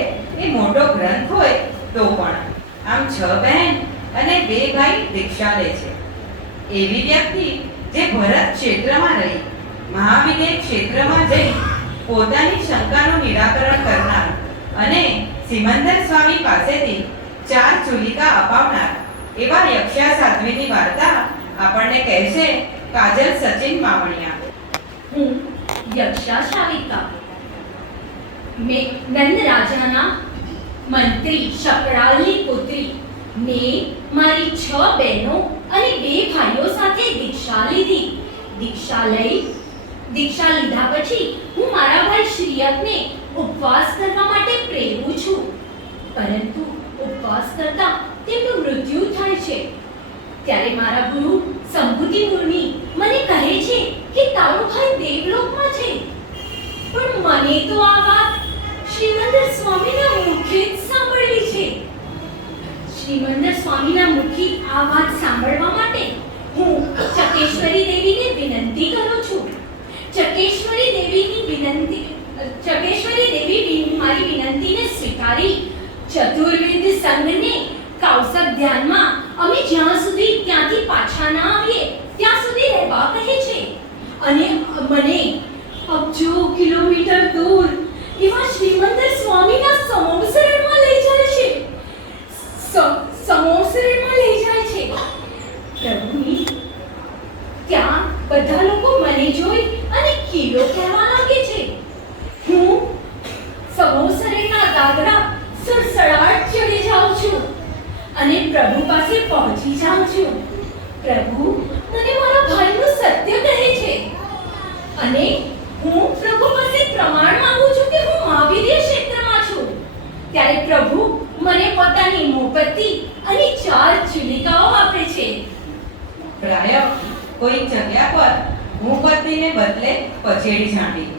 એ મોટો ગ્રંથ હોય તો પણ. આમ 6 બહેન અને 2 ભાઈ દીક્ષા લે છે. એવી વ્યક્તિ જે ભરત ક્ષેત્રમાં રહી, મહાવિદ્ય ક્ષેત્રમાં જઈ પોતાની શંકાનું નિરાકરણ કરનાર અને સિમંદર સ્વામી પાસેથી 4 ચૂલિકા અપાવનાર એવા યક્ષા સાધ્વીની વાર્તા આપણને કહેશે કાજલ સચિન માવણિયા. હું યક્ષા શાલિકા. મેં નંદ રાજાના મંત્રી શકરાલની પુત્રી. મેં મારી 6 બહેનો અને 2 ભાઈઓ સાથે દીક્ષા લીધી. દીક્ષા લીધા પછી હું મારા ભાઈ શ્રીયતને ઉપવાસ કરવા માટે પ્રેરું છું. પરંતુ ઉપવાસ કરતા તેમનું મૃત્યુ થાય છે. ત્યારે મારા ગુરુ સંભૂતિ મુનિ મને કહે છે કે તારો ભાઈ દેવલોકમાં છે. પણ મને તો આ વાત શ્રીમંદર સ્વામીના મુખે જ સાંભળવી છે. શ્રીમંદર સ્વામીના મુખી આ વાત સાંભળવા માટે હું ચકેશ્વરી દેવીને વિનંતી કરું છું. ચકેશ્વરી દેવી મારી વિનંતીને સ્વીકારી ચતુર્વેદ સંઘને કૌશક ધ્યાનમાં અમે જ્યાં સુધી ત્યાંથી પાછા ના આવીએ ત્યાં સુધી રહેવા કહે છે અને મને અબજો કિલોમીટર દૂર એવા શ્રીમંદર સ્વામીના સમોસરણમાં લઈ જાય છે. સમોસરણમાં લઈ જાય છે. પ્રભુની ત્યાં બધા લોકો મને જોઈ અને કિલો કહેવા લાગે છે. હું સમોસરણના દાદરા સડસડાટ ચડી જાઉં છું અને પ્રભુ પાસે પહોંચી જાઉં છું. પ્રભુ મને મારા ભાઈનું સત્ય કહે છે અને હું પ્રભુ પાસે પ્રમાણ માંગુ છું કે હું મહાવીર્ય ક્ષેત્રમાં છું. ત્યારે પ્રભુ મને પોતાની મોમબત્તી અને 4 ચૂલિકાઓ આપે છે. પ્રાય કોઈ જગ્યા પર મોમબત્તીને બદલે પછેડી છાંટી.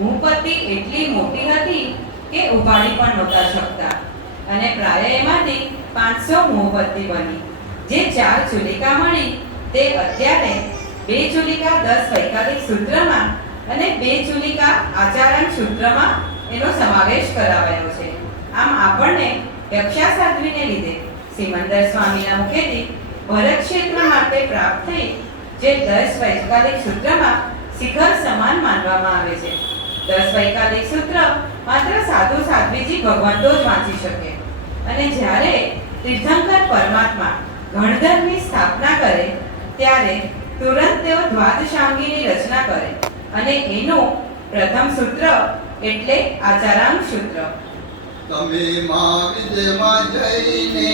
મોમબત્તી એટલી મોટી હતી કે ઉપાડી પણ નહોતા શકતા અને પ્રાય એમાંથી 500 મોમબત્તી બની. જે 4 ચૂલિકા મળી તે અત્યારે 2 ચૂલિકા 10 વૈકાલિક સૂત્રમાં અને 2 ચૂલિકા આચારણ સૂત્રમાં એનો સમાવેશ કરાવાયો છે. આમ આપણને યક્ષા સાધ્વીને લીધે સિમંદર સ્વામીના મુખેથી ભરત ક્ષેત્ર માટે પ્રાપ્ત થઈ જે 10 વૈકાલિક સૂત્રમાં શિખર સમાન માનવામાં આવે છે. 10 વૈકાલિક સૂત્ર માત્ર સાધુ સાધ્વીજી ભગવંતો જ વાંચી શકે અને જ્યારે તીર્થંકર પરમાત્મા ગણધર્મની સ્થાપના કરે ત્યારે તુરંત તેઓ દ્વાદશાંગીની રચના કરે અને એનું પ્રથમ સૂત્ર એટલે આચારાંગ સૂત્ર. તમે માં વિદ્યમાં જઈને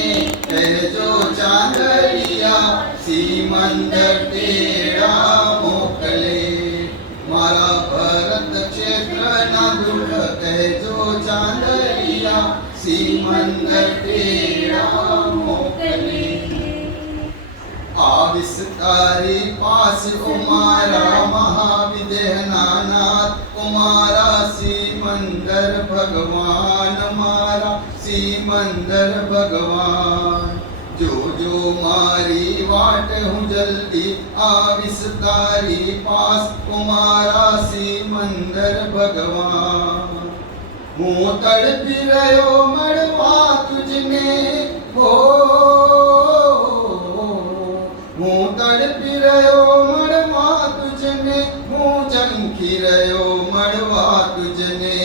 કહેજો ચાંદલિયા સિમંદર તેડા મોકલે મારા ભરત ક્ષેત્રના દુઃખ કહેજો ચાંદલિયા સિમંદર તેડા મોકલે આવિષ્કારી પાસ કુમારા મહાવિદેહના નાથ કુમારા સિમંદર ભગવાન મારા સિમંદર ભગવાન જોજો મારી વાટ હું જલ્દી આવિષ્કારી પાસ કુમારા સિમંદર ભગવાન હું તડપી રહ્યો મળવા તુજને હો હું તડપી રહ્યો મળવા તુજને હું ઝંખી રહ્યો મળવા તુજને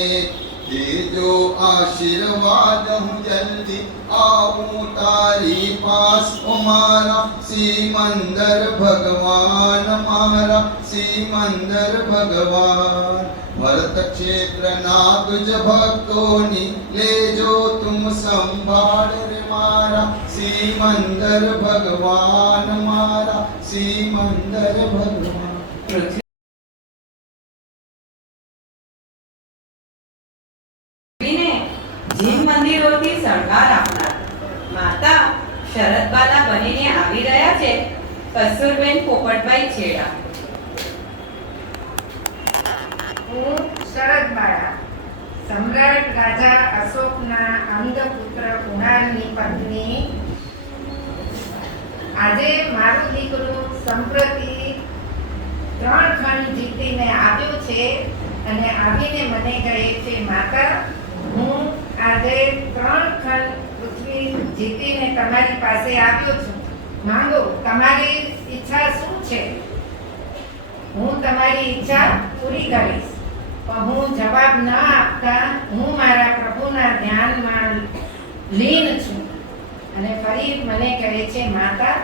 દેજો આશીર્વાદ હું જલ્દી આવું તારી પાસ મારા સિમંદર ભગવાન મારા સિમંદર ભગવાન ભરત ક્ષેત્રના તુજ ભક્તોની લેજો તુમ સંભાળ રે મારા સિમંદર ભગવાન મારા સિમંદર ભગવાન. પૃથ્વીને જીન મંદિરોથી શણગાર આપનાર માતા શરદબાલા બનીને આવી રહ્યા છે કસ્તુરબેન પોપટભાઈ છેડા. હું શરદબાલા સમ્રાટ રાજા અશોકના અંધપુત્ર કુણાલની પત્ની. આજે મારું દીકરું સંપ્રતિ 3 ખંડ જીતીને આવ્યું છે અને આવીને મને કહે છે માતા હું આજે 3 ખંડ પૃથ્વી જીતીને તમારી પાસે આવ્યો છું, માંગો તમારી ઈચ્છા શું છે? હું તમારી ઈચ્છા પૂરી કરીશ. પણ હું જવાબ ન આપતા હું મારા પ્રભુના ધ્યાનમાં લીન છું અને ફરી મને કહે છે માતા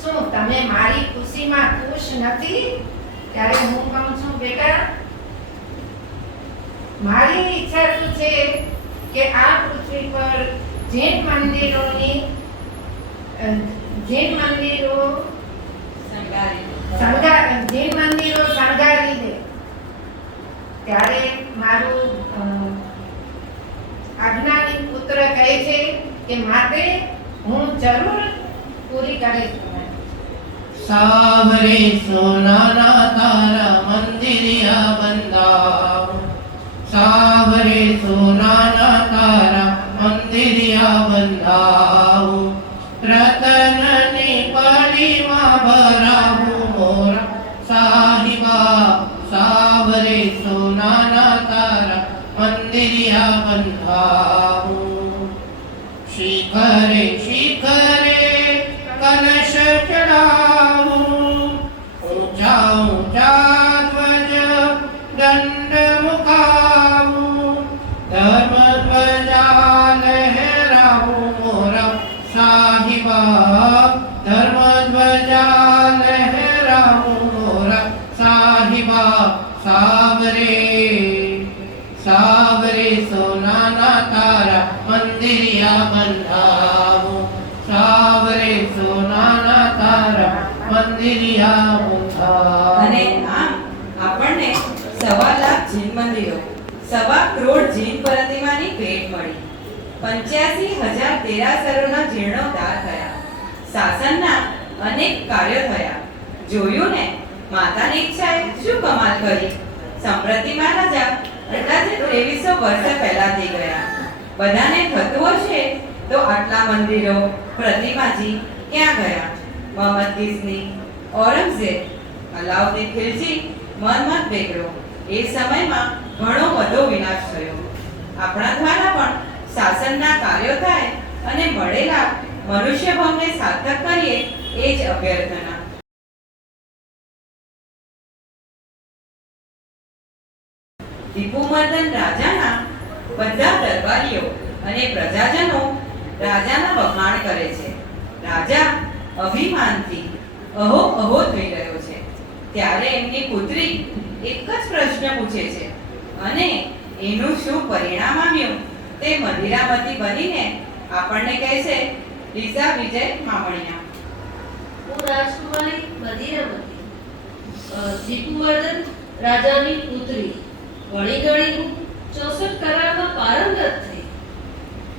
શું તમે મારી ખુશીમાં ખુશ નથી? ત્યારે હું કહું છું બેટા મારી ઈચ્છા શું છે કે આ પૃથ્વી પર જૈન મંદિરો શણગારી દે. ત્યારે મારું આજ્ઞાની પુત્ર કહે છે કે માટે હું જરૂર પૂરી કરીશ. સાવરે સોનાના તારા મંદિરિયા બંધાવ, સાવરે સોનાના તારા મંદિરિયા બંધાવ, રતનની પડીમાં ભરાવું મોરા સાહિબા, સાવરે સોનાના તારા મંદિરિયા બંધાવ. શિખરે શિખરે કલશ ચડાવું, ઊંચા ઊંચા ધ્વજ દંડ મુકાવું, ધર્મ ધ્વજા લહેરાવું મોરા સાહિબા, ધર્મ ધ્વજા લહેરાવું મોરા સાહિબા. સાવરે સાવરે સોનાના તારા મંદિરિયા બંધાવું, સાવરે સોનાના તારા મંદિરિયા બંધાવું. અને આમ આપણને 1.25 લાખ જૈન મંદિરો, 1.25 કરોડ જૈન પ્રતિમાની ભેટ મળી, 85,000 દેરાસરોના જીર્ણોદ્ધાર થયા, શાસનના અનેક કાર્યો થયા. જોયું ને માતાની ઈચ્છાએ શું કમાલ કરી. સંપ્રતિ મહારાજા અંદાજે 2300 વર્ષ પહેલા થઈ ગયા. બધાને થતું હશે તો આટલા મંદિરો પ્રતિમાજી ક્યાં ગયા? મોહમ્મદ ગિઝની, ઔરંગઝેબ, અલાઉદ્દીન ખિલજી, મોહમ્મદ બેગડો, એ સમયમાં ઘણો બધો વિનાશ થયો. આપણા દ્વારા પણ શાસનના કાર્યો થાય અને મળેલા મનુષ્ય ભાવને સાર્થક કરીએ એ જ અભ્યર્થના. દીપુમર્દન રાજાના બધા દરબારીઓ અને પ્રજાજનો રાજાના વખાણ કરે છે. રાજા અભિમાનથી અહો અહો થઈ રહ્યો છે ત્યારે એમની પુત્રી એક જ પ્રશ્ન પૂછે છે અને એનું શું પરિણામ આવ્યું તે મધિરામતી બનીને આપણને કહે છે લીઝા વિજય મામણિયા. હું રાજકુમારી મધિરામતી, દીપુવર્ધન રાજાની પુત્રી. વળી ગળી હું 64 કરારમાં પારંગત થઈ.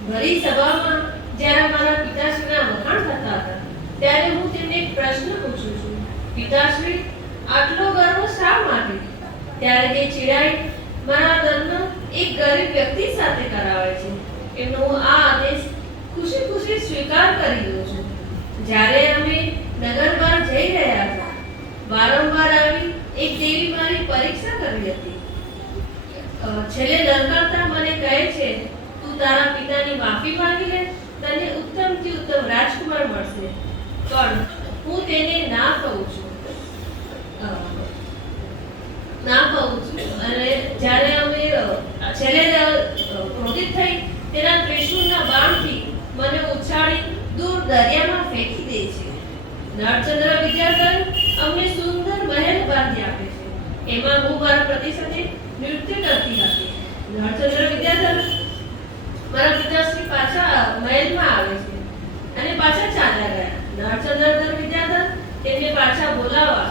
ભરી સભામાં જ્યારે મારા પિતાશ્રીના વખાણ થતા હતા ત્યારે હું તેમને એક પ્રશ્ન પૂછું છું, પિતાશ્રી આટલો ગર્વ શા માટે? ત્યારે તે ચીડાઈ મારા લગ્ન એક ગરીબ વ્યક્તિ સાથે કરાવે છે. એમનો હું આ આદેશ ખુશી ખુશી સ્વીકાર કરી લઉં છું. જ્યારે અમે નગર બહાર જઈ રહ્યા હતા વારંવાર આવી એક દેવી મારી પરીક્ષા કરી હતી. છેલ્લે લલકારતા મને કહે છે, તું તારા પિતાની માફી માંગી લે, તને ઉત્તમથી ઉત્તમ રાજકુમાર મળશે. પણ હું તેને ના કહું છું. અને જ્યારે અમે છેલ્લે ક્રોધિત થઈ તેના ત્રિશૂળના બાણથી મને ઉછાળી દૂર દરિયામાં ફેંકી દે છે. નળચંદ્ર વિદ્યાધર અમને સુંદર મહેલ બાંધી આપે છે. એમાં હું મારા પતિ સાથે નૃત્ય કરતી હતી. નળચંદ્ર વિદ્યાધર મારા પિતાશ્રી પાછા મહેલમાં આવે છે અને પાછા ચાલ્યા ગયા. નળચંદ્ર વિદ્યાધર તેમને પાછા બોલાવવા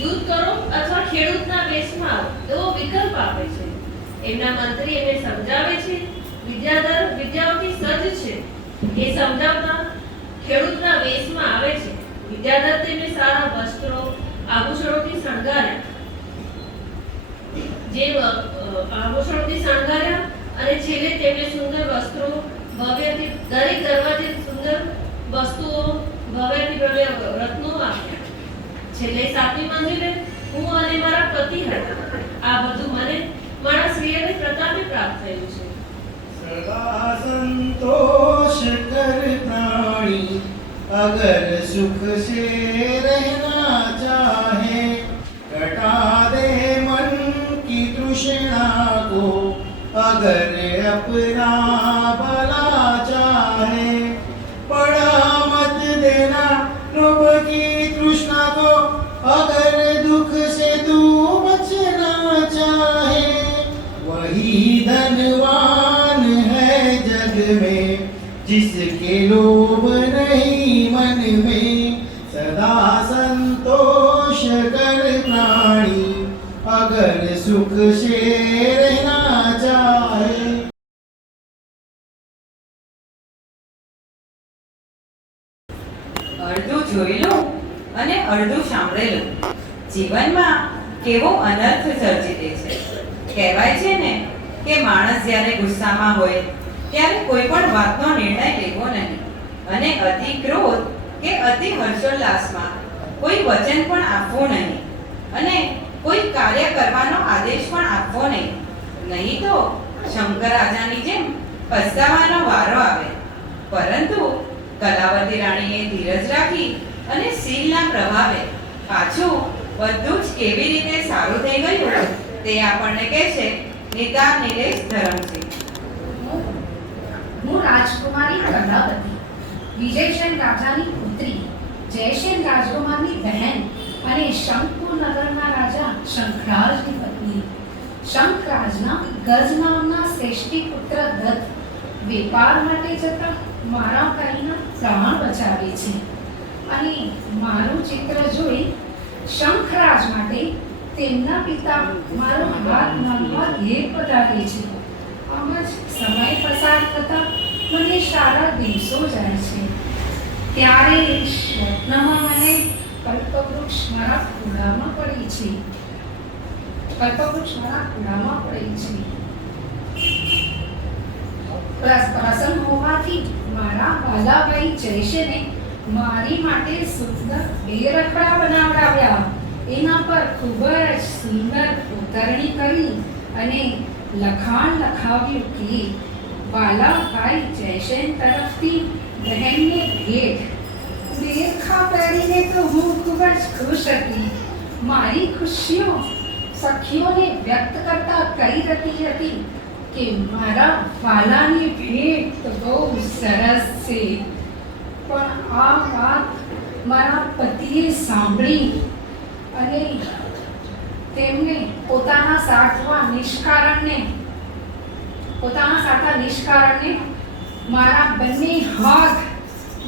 યુદ્ધ કરો અથવા ખેડૂતના વેશમાં આવો એવો વિકલ્પ આપે છે. એમના મંત્રી એમને સમજાવે છે. વિદ્યાધર વિદ્યાઓથી સજ્જ છે. એ સમજાવતા ખેડૂતના વેશમાં આવે છે. વિદ્યાધર તેમને સારા વસ્ત્રો આભૂષણોથી શણગાર્યા અને છેલ્લે તેમને સુંદર વસ્ત્રો ભવ્યથી દરેક દરવાજે સુંદર વસ્તુઓ ભવ્યથી ભવ્ય રત્નો આપ્યા. છેલ્લે 7મી મંજિલે હું અને મારા પતિ હતા. આ બધું મને મારા શ્રીને પ્રતાપે પ્રાપ્ત થયું છે. सदा संतोष कर प्राणी अगर सुख से रहना चाहे, कटा दे मन की तृष्णा को अगर अपना भला चाहे, पड़ा मत देना नभ की तृष्णा को अगर दुख से तू बचना चाहे, वही धनवान में जिसके लोभ नहीं मन में, सदा संतोष कर प्राणी अगर सुख से रहना चाहे. અડધું જોયેલું અને અડધું સાંભળેલું જીવનમાં કેવો અનર્થ સર્જી દે છે. કહેવાય છે ને કે માણસ જ્યારે ગુસ્સામાં હોય ત્યારે કોઈ પણ વાતનો નિર્ણય લેવો નહીં અને અતિ ક્રોધ કે અતિ હર્ષોલ્લાસમાં કોઈ વચન પણ આપવું નહીં અને કોઈ કાર્ય કરવાનો આદેશ પણ આપવો નહીં. નહીં તો શંકર રાજાની જેમ પસ્તાવાનો વારો આવે. પરંતુ કલાવતી રાણીએ ધીરજ રાખી અને શીલના પ્રભાવે પાછું બધું જ કેવી રીતે સારું થઈ ગયું તે આપણને કહેશે નિતા નિલેશ ધરમસિંહ. હું રાજકુમારી કલાવતી, વિજયસેન રાજાની પુત્રી, જયસેન રાજકુમારની બહેન અને શંકુર નગરના રાજા શંખરાજની પત્ની. શંખરાજના ગજ નામના શ્રેષ્ઠી પુત્ર દત્ત વેપાર માટે જતા મારા ભાઈના પ્રાણ બચાવે છે અને મારું ચિત્ર જોઈ શંખરાજ માટે તેમના પિતા મારો હાથ નામવા ઘેર પધારે છે. આમ જ સમય પસાર થતા મને સારા દિવસો જાય છે. ત્યારે સ્વપ્નમાં મને કલ્પવૃક્ષ મારા ખોળામાં પડી છે. પ્રસન્ન હોવાથી મારા વાલાભાઈ જયસેને મારી માટે સુંદર બે રખડા બનાવડાવ્યા. એના પર ખૂબ જ સુંદર કોતરણી કરી અને લખાણ લખાવ્યું કે વાલા ભાઈ જયસેન તરફથી બહેનને ભેટ દેખા પહેરીને તો હું ખૂબ જ ખુશ હતી. મારી ખુશીઓ સખીઓને વ્યક્ત કરતા કહી રહી હતી કે મારા વાલાની ભેટ તો બહુ સરસ છે. પણ આ વાત મારા પતિએ સાંભળી અને તેમને પોતાના સાચા નિષ્કારણને મારા બંને હાથ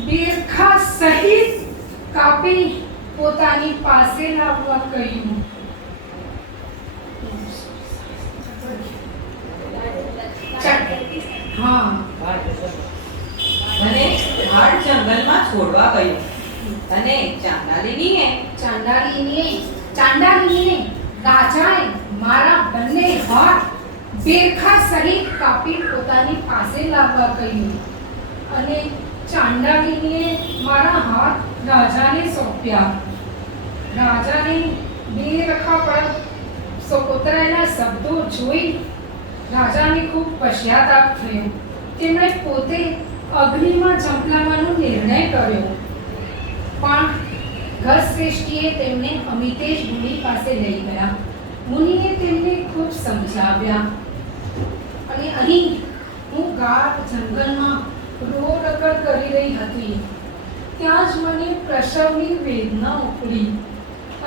બેરખા સહિત કાપી પોતાની પાસે લાવવા કહ્યું. હા, અને ઝાડ જંગલમાં છોડવા ગયું અને ચાંડાલીને રાજાએ મારા બંને હાથ બેરખા સહિત કાપી પોતાની પાસે લાવવા કહ્યું. અને ચાંડાલીને મારા હાથ રાજાને સોંપ્યા. રાજાને બેરખા પર કોતરાયેલા શબ્દો જોઈ રાજાને ખૂબ પશ્ચાતાપ થયો. તેમણે પોતે અગ્નિમાં ઝંપલાવવાનો નિર્ણય કર્યો. પણ ગજશ્રેષ્ઠીએ તેમને અમિતેશ મુનિ પાસે લઈ ગયા. મુનિએ તેમને ખૂબ સમજાવ્યા. અને અહીં હું ગાઢ જંગલમાં રોડ કરી રહી હતી. ત્યાં જ મને પ્રસવની વેદના ઉપડી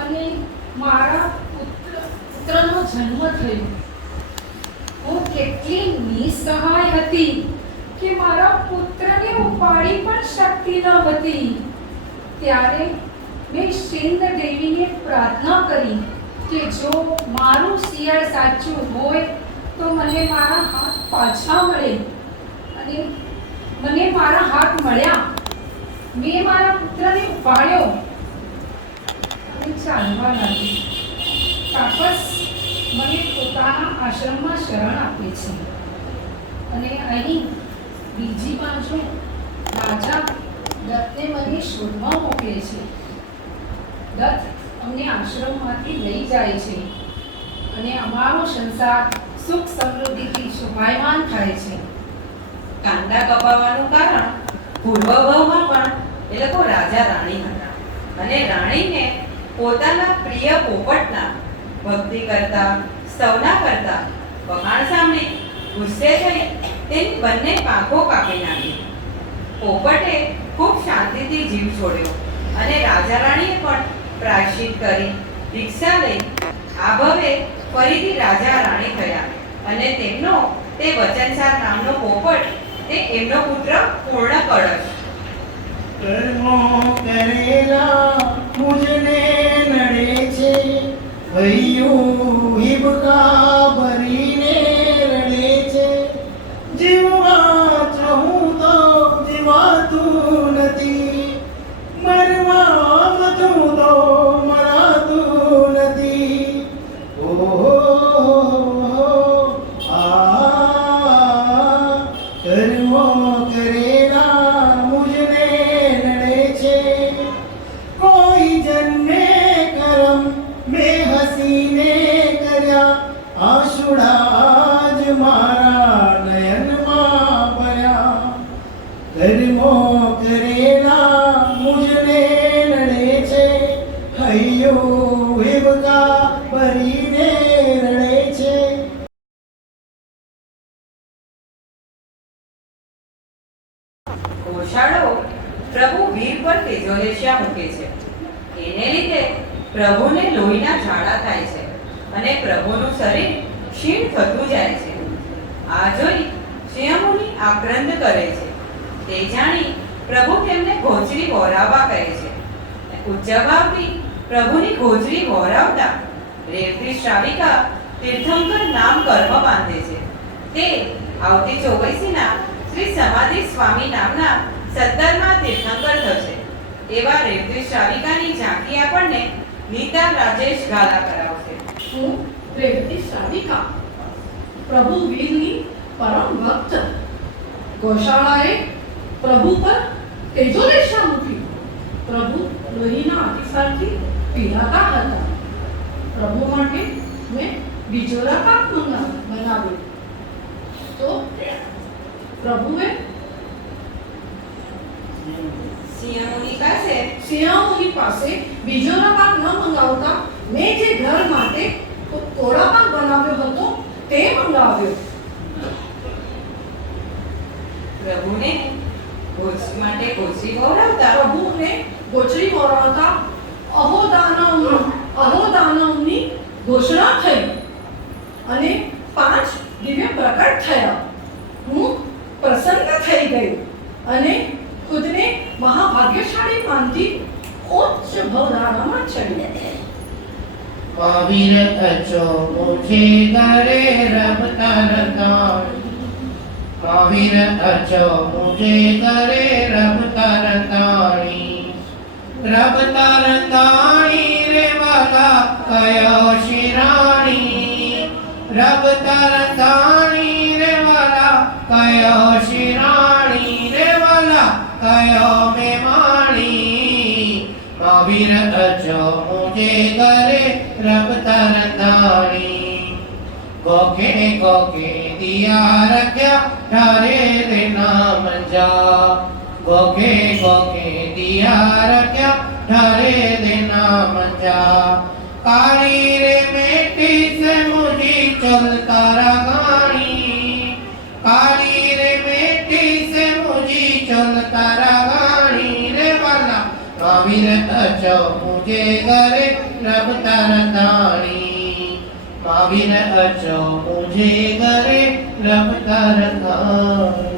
અને મારા પુત્રનો જન્મ થયો. હું કેટલી નિસહાય હતી કે મારા પુત્રને ઉપાડી પણ શકતી ન હતી. ત્યારે મેં સિંધ દેવીને પ્રાર્થના કરી કે જો મારું શિયાળ સાચું હોય તો મને મારા હાથ પાછા મળે. અને મને મારા હાથ મળ્યા. મેં મારા પુત્રને ઉપાડ્યો અને ચાલવા લાગી. તાપસ મને પોતાના આશ્રમમાં શરણ આપે છે. અને અહીં બીજી બાજુ રાજા દત્તને મને શોધવા મોકલે છે. દત્ત અમને આશ્રમમાંથી લઈ જાય છે અને અમારો સંસાર સુખ સમૃદ્ધિથી શોભાયમાન થાય છે. કાંડા કપાવવાનું કારણ પૂર્વભાવમાં પણ એ લોકો રાજા રાણી હતા અને રાણીને પોતાના પ્રિય પોપટના ભક્તિ કરતા સ્તવના કરતા વખાણ સાંભળી ગુસ્સે થઈ તેની બંને પાંખો કાપી નાખી. પોપટે ખૂબ શાંતિથી જીવ છોડ્યો અને રાજા રાણીએ પણ પ્રાયશ્ચિત કરી દીક્ષા લઈ આભવે ફરીથી રાજા રાણી થયા અને તેમનો તે વચનસાર નામનો પોપટ તે એમનો પુત્ર પૂર્ણ કળશ. કર્મો કરેલા મુજને નડે છે, હૈયું હિબકા ભરીને રડે છે. જીવવા ચાહું તો જીવાતું નથી, મરવા બધું તો મરાતું નથી. ઓહો કર્મો કરેલા મુજને નડે છે. કોઈ જન્મે કરમ મેં હસીને કર્યા, આંસુડા જ મારા નયનમાં ભર્યા. કર્મો કરેલા મુજને નડે છે, હૈયું હિબકા ભરીને રડે છે. ઘોષાળો પ્રભુ વીર પર તેજોરેશિયા મૂકે છે. એને લીધે પ્રભુને લોહીના ઝાડા થાય છે અને પ્રભુનું શરીર ક્ષીણ થતું જાય છે. આ જોઈ સિંહમુનિ આક્રંદ કરે છે. તે જાણી પ્રભુ તેમને ઘોંચરી વહોરાવવા કહે છે. ઉચ્ચ ભાવથી પ્રભુની ઘોંચરી વહોરાવતા રેવતી શ્રાવિકા તીર્થંકર નામ કર્મ બાંધે છે. તે આવતી ચોવીસીના શ્રી સમાધિ સ્વામી નામના 17મા તીર્થંકર થશે. એવા રેવતી શ્રાવિકાની ઝાંખી આપણને નીતા રાજેશ ગાલા કરાવશે. હું રેવતી શ્રાવિકા, પ્રભુ વીરની પરમ ભક્ત. ગૌશાળાએ પ્રભુ પર તેજોરેશા મૂકી. પ્રભુ લોહીના અતિસારથી પીડાતા હતા. પ્રભુ માટે મેં બીજોરા પાક બનાવ્યો. તો પ્રભુએ સિંહામુનિ પાસે બીજોનો પાક ન મંગાવતા મેં જે ઘર માટે કોળા પાક બનાવ્યો હતો તે મંગાવ્યો. પ્રભુને ગોચરી માટે ગોચરી વહોરાવતા અહોદાનવની ઘોષણા થઈ અને 5 દિવ્ય પ્રકટ થયા. હું પ્રસન્ન થઈ ગઈ અને ખુદને મહાભાગ્યશાળી માનતી ઉચ્ચ ભવધારામાં ચડી. महावीर अचो मुझे करे रब तरताणी महावीर अचो मुझे करे रब तरताणी रे वाला कयो शिराणी रब तरताणी रे वाला कयो शिराणी रे वाला कयो मेमाणी महावीर अचो मुझे करे रब तरताणी गोके गोके दिया रख्या थारे दे नाम जा गोके गोके दिया रख्या थारे दे नाम जा काली रे मेटी से मुझी चलता रगानी काली रे मेटी से मुझी चलता रगानी रे वाला महावीर अचो मुझे करे रब तरताणी महावीर अचो मुझे करे रब तरताणी.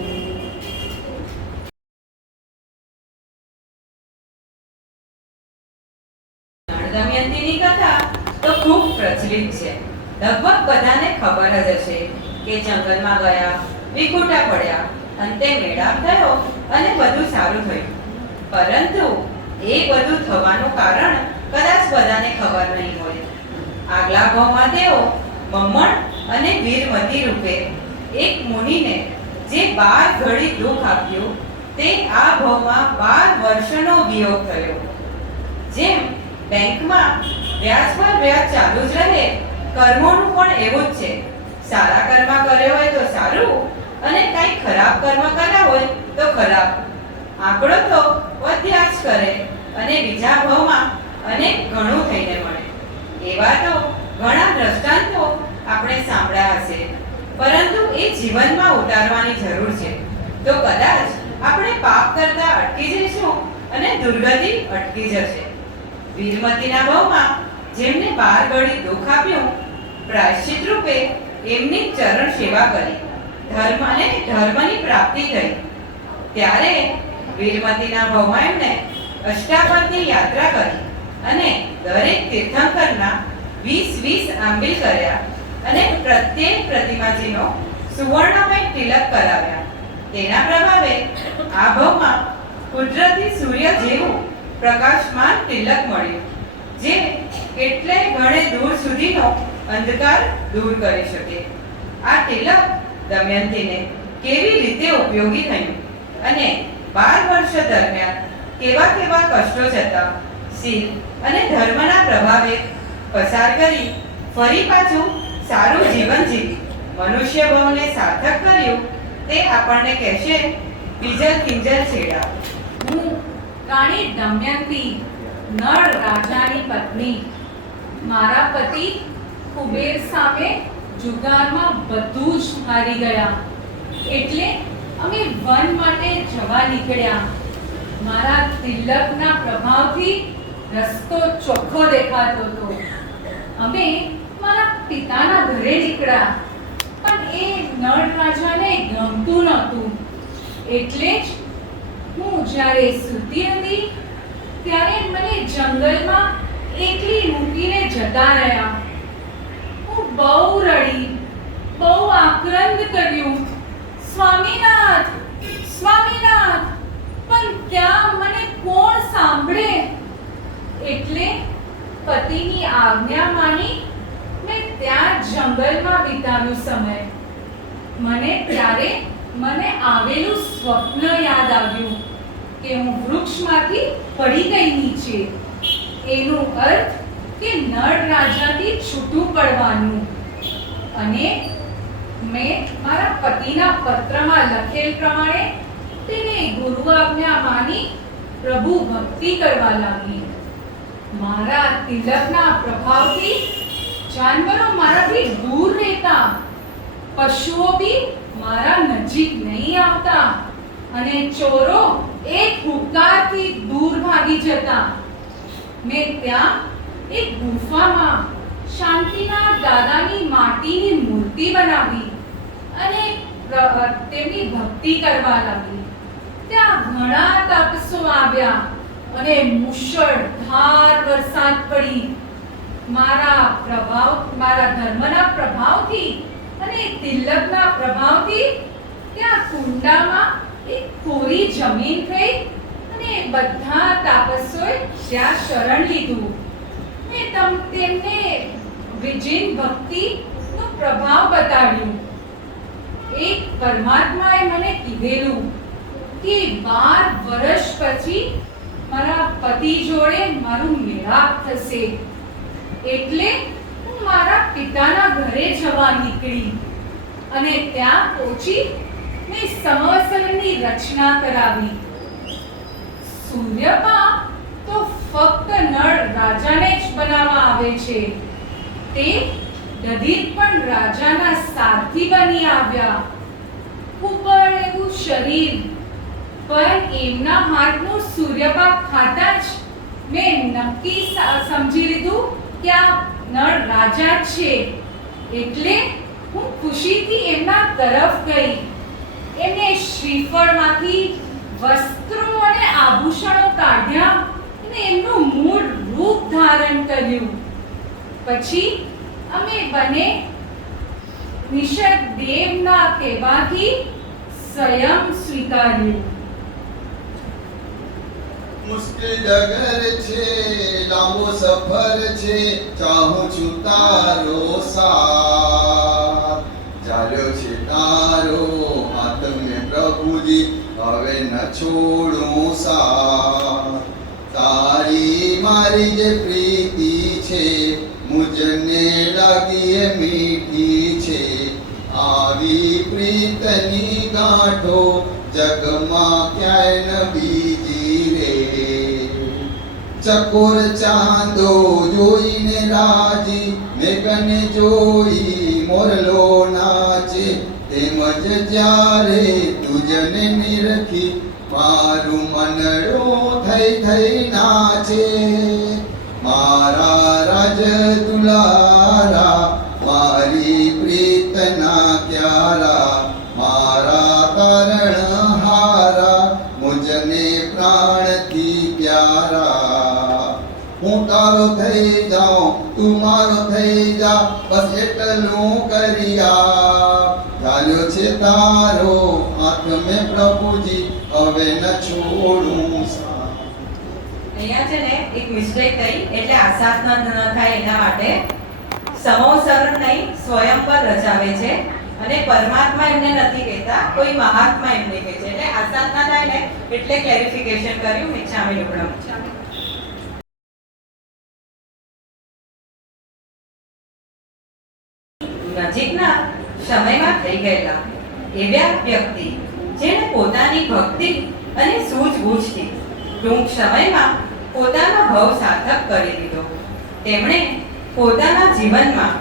દમયંતીની કથા તો ખૂબ પ્રચલિત છે. લગભગ બધાને ખબર જ હશે કે જંગલમાં ગયા, વિખૂટા પડ્યા, અંતે મેળાપ થયો અને બધું સારું થયું. પરંતુ એ બધું થવાનું કારણ કદાચ બધાને ખબર નહીં હોય. આગલા ભાવમાં તેઓ મમ્મણ અને વીરમતી રૂપે એક મુનિને જે 12 ઘડી દુઃખ આપ્યું તે આ ભાવમાં 12 વર્ષનો વિયોગ થયો. જેમ બેંકમાં વ્યાજ પર વ્યાજ ચાલુ જ રહે, કર્મોનું પણ એવું જ છે. સારા કર્મ કર્યો હોય તો સારું અને કંઈ ખરાબ કર્મ કર્યા હોય તો ખરાબ. આંકડો તો વધ્યા જ કરે અને બીજા ભાવમાં અનેક ઘણું થઈને મળે. એવા તો ઘણા દ્રષ્ટાંતો આપણે સાંભળ્યા હશે, પરંતુ એ જીવનમાં ઉતારવાની જરૂર છે. તો કદાચ આપણે પાપ કરતા અટકી જઈશું અને દુર્ગતિ અટકી જશે. વીરમતીના ભાવમાં જેમને 12 ઘડી દુઃખ આપ્યું, પ્રાયશ્ચિત રૂપે એમની ચરણ સેવા કરી ધર્મની પ્રાપ્તિ થઈ. ત્યારે વીરમતીના ભાવમાં એમણે અષ્ટાપદની યાત્રા કરી અને દરેક તીર્થંકરના 20 આંબિલ કર્યા અને પ્રત્યેક પ્રતિમાજીનો સુવર્ણમય તિલક કરાવ્યા. તેના પ્રભાવે આ ભાવમાં કુદરતી સૂર્ય જેવું પ્રકાશમાન તિલક મળ્યું, જે કેટલાય ગણે દૂર સુધીનો અંધકાર દૂર કરી શકે. આ તિલક દમયંતીને કેવી રીતે ઉપયોગી થયું અને 12 વર્ષ દરમિયાન કેવા કેવા કષ્ટો જતા શીલ અને ધર્મના પ્રભાવે પસાર કરી ફરી પાછું સારું જીવન જીવી મનુષ્ય ભાવને સાર્થક કર્યું, તે આપણને કહેશે બીજલ કિંજલ છેડા. હું રાણી દમયંતી, નળ રાજાની પત્ની. મારા પતિ કુબેર સામે જુગારમાં બધું જ હારી ગયા, એટલે અમે વન માટે જવા નીકળ્યા. મારા તિલકના પ્રભાવથી રસ્તો ચોખ્ખો દેખાતો હતો. અમે મારા પિતાના ઘરે નીકળ્યા, પણ એ નળ રાજાને ગમતું નહોતું. એટલે જ હું જ્યારે સૂતી હતી ત્યારે મને જંગલમાં એકલી મૂકીને જતા રહ્યા. હું બહુ રડી, બહુ આક્રંદ કર્યું, સ્વામીનાથ, સ્વામીનાથ, પણ ત્યાં મને કોણ સાંભળે? એટલે પતિની આજ્ઞા માની મેં ત્યાં જંગલમાં વિતાવ્યો સમય. ત્યારે મને આવેલું સ્વપ્ન યાદ આવ્યું કે હું વૃક્ષમાંથી પડી ગઈ નીચે. એનું અર્થ કે નળ રાજાથી છૂટું પડવાનું અને મેં મારા પતિના પત્રમાં લખેલ પ્રમાણે તેને ગુરુ આજ્ઞા માની પ્રભુ ભક્તિ કરવા લાગી. મારા તિલકના પ્રભાવથી જાનવરો મારાથી દૂર રહેતા, પશુઓ બી મારા નજીક નહીં આવતા અને ચોરો એક હુંકારથી દૂર ભાગી જતા. મેં ત્યાં એક ગુફામાં શાંતિના દાદાની માટીની મૂર્તિ બનાવી અને તેમની ભક્તિ કરવા લાગી. ત્યાં ઘણા તપસ્વીઓ આવ્યા અને મુશળધાર વરસાદ પડી. મારા ધર્મના પ્રભાવથી અને તિલકના પ્રભાવથી ત્યાં કુંડામાં એક કોરી જમીન થઈ અને બધા તાપસ્યોએ ત્યાં શરણ લીધું. મેં તેમને વિજિન ભક્તિનો પ્રભાવ બતાડ્યો. એક પરમાત્માએ મને કીધેલું કે 12 વર્ષ પછી મારા પતિ જોડે મારું મેળાપ થશે. એટલે હું મારા પિતાના ઘરે જવા નીકળી અને ત્યાં પહોંચી મેં સંવત્સરની રચના કરાવી. સૂર્યપા તો ફક્ત નળ રાજાને જ બનાવવા આવે છે. તે દધીર પણ રાજાના સારથી બની આવ્યા. ઉપર એવું શરીર, પણ એમના હાથનું સૂર્યપા ખાતા જ મેં નક્કી સમજી લીધું કે આ નળ રાજા જ છે. એટલે હું ખુશીથી એમના તરફ ગઈ. એમને શ્રીફળમાંથી વસ્ત્રો અને આભૂષણો કાઢ્યા અને એમનું મૂળ રૂપ ધારણ કર્યું. પછી અમે બંને નિષદ દેવના કહેવાથી સંયમ સ્વીકાર્યું. મુશ્કેલ ડગર છે, લાંબો સફર છે, ચાહું છું તારો સાથ. ચાલ્યો છે તારો હાથ મેં પ્રભુજી, હવે ન છોડું સાથ. તારી મારી જે પ્રીતિ છે, મુજને લાગી એ મીઠી છે. આવી પ્રીતની ગાંઠો જગમાં ક્યાંય ન બીજી રે. ચકોર ચાંદો જોઈને રાજી, મેઘને જોઈ મોરલો નાચે. તેમજ જ્યારે તુજને નિરખી, મારું મનડું થઈ થઈ નાચે. મારા રાજ દુલારા, મારી પ્રીતના ક્યારા, મારા કારણ હારા, મુજને પ્રાણથી પ્યારા. હું તારો થઈ જાઉં, તું મારો થઈ જા, બસ એટલું કર્યા. ચાલ્યો છે તારો હાથ મેં પ્રભુજી, હવે ન છોડું સાથ. અહીંયા છે ને એક મિસ્ટેક થઈ, એટલે આસાધના ન થાય એના માટે સમોસરણ નહીં સ્વયંવર રચાવે છે અને પરમાત્મા એમને નથી કહેતા, કોઈ મહાત્મા એમને કહે છે. એટલે આસાધના થાય ને એટલે ક્લેરિફિકેશન કર્યું. મિચ્છામી દુક્કડમ. નજીકના સમયમાં થઈ ગયેલા એવા વ્યક્તિ જેને પોતાની ભક્તિ અને સૂઝબૂઝથી ટૂંક સમયમાં પોતાનો ભવ સાર્થક કરી દીધો. તેમણે પોતાના જીવનમાં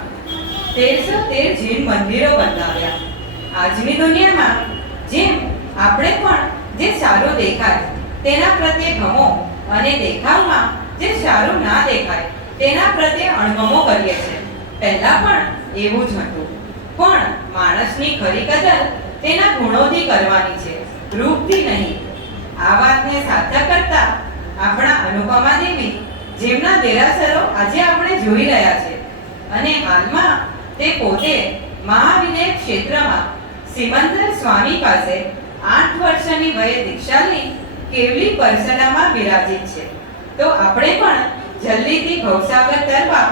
1313 જીન મંદિરો બંધાવ્યા. આજની દુનિયામાં જેમ આપણે પણ જે સારું દેખાય તેના પ્રત્યે ગમો અને દેખાવમાં જે સારું ના દેખાય તેના પ્રત્યે અણગમો કરીએ છીએ. પહેલા પણ એવું જ હતું, પણ માણસની ખરી કદર તેના ગુણોથી કરવાની છે, રૂપથી નહીં. આ વાતને સાર્થક કરતા આપણા અનુપમા દેવી, જેમના દેરાસરો આજે આપણે જોઈ રહ્યા છે અને હાલમાં તે પોતે મહાવિનય ક્ષેત્રમાં સિમંદર સ્વામી પાસે 8 વર્ષની વયે દીક્ષાની કેવલી પરસનામાં બિરાજિત છે. તો આપણે પણ જલ્દીથી ભવસાગર તરવા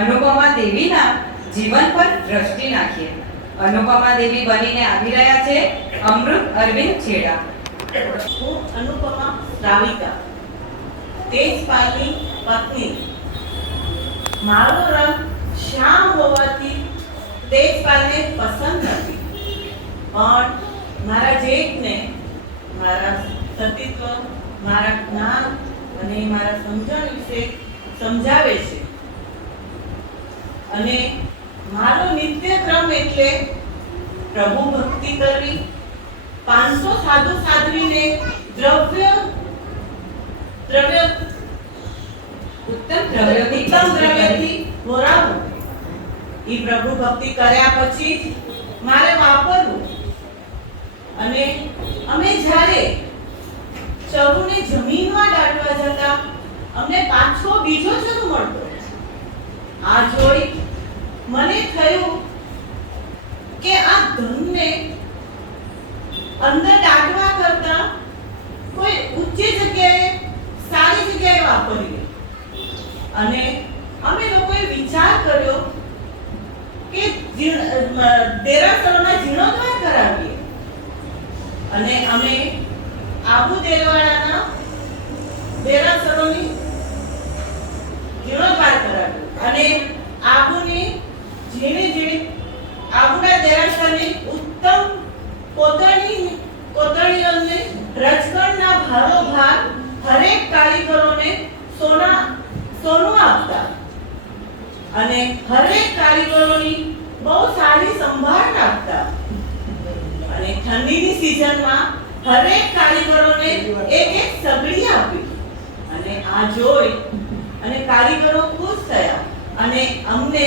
અનુપમા દેવીના જીવન પર દ્રષ્ટિ નાખીએ. અનુપમા દેવી બનીને આવી રહ્યા છે અમૃત અરવિંદ છેડા. હું અનુપમા શ્રાવિકા, તેજપાલની પત્ની. મારો રંગ શ્યામ હોવાથી તેજપાલને પસંદ નથી, પણ મારા જેઠને મારા સતીત્વ, મારા જ્ઞાન અને મારા સમજણ વિશે સમજાવે છે. અને મારો નિત્યક્રમ એટલે પ્રભુ ભક્તિ કરવી, 500 સાધુ સાધ્વીને ઉત્તમ દ્રવ્યથી ભોરાવવું. એ પ્રભુ ભક્તિ કર્યા પછી જ મારે વાપરવું. અને અમે જ્યારે ચરુને જમીનમાં દાટવા જતા અમને પાછો બીજો ચરુ મળતો. આ જોઈ મને થયું કે આ ધનને અંદર દાટવા કરતા કોઈ ઊંચી જગ્યાએ, સારી જગ્યાએ વાપરીએ. અને અમે લોકોએ વિચાર કર્યો કે દેરાસરોના જીર્ણોદ્ધાર કરાવીએ. અને અમે આબુ દેલવાડાના દેરાસરોની જીર્ણોદ્ધાર કરાવ્યું. અને આબુની આબુના દેરાસરની ઉત્તમ કોતરણીઓને રજકણના ભારોભાર હરેક કારીગરોને સોનું આપતા. અને હરેક કારીગરોની બહુ સારી સંભાળ રાખતા. અને ઠંડીની સિઝનમાં હરેક કારીગરોને એક સગડી આપી. અને આ જોઈ અને કારીગરો ખુશ થયા અને અમને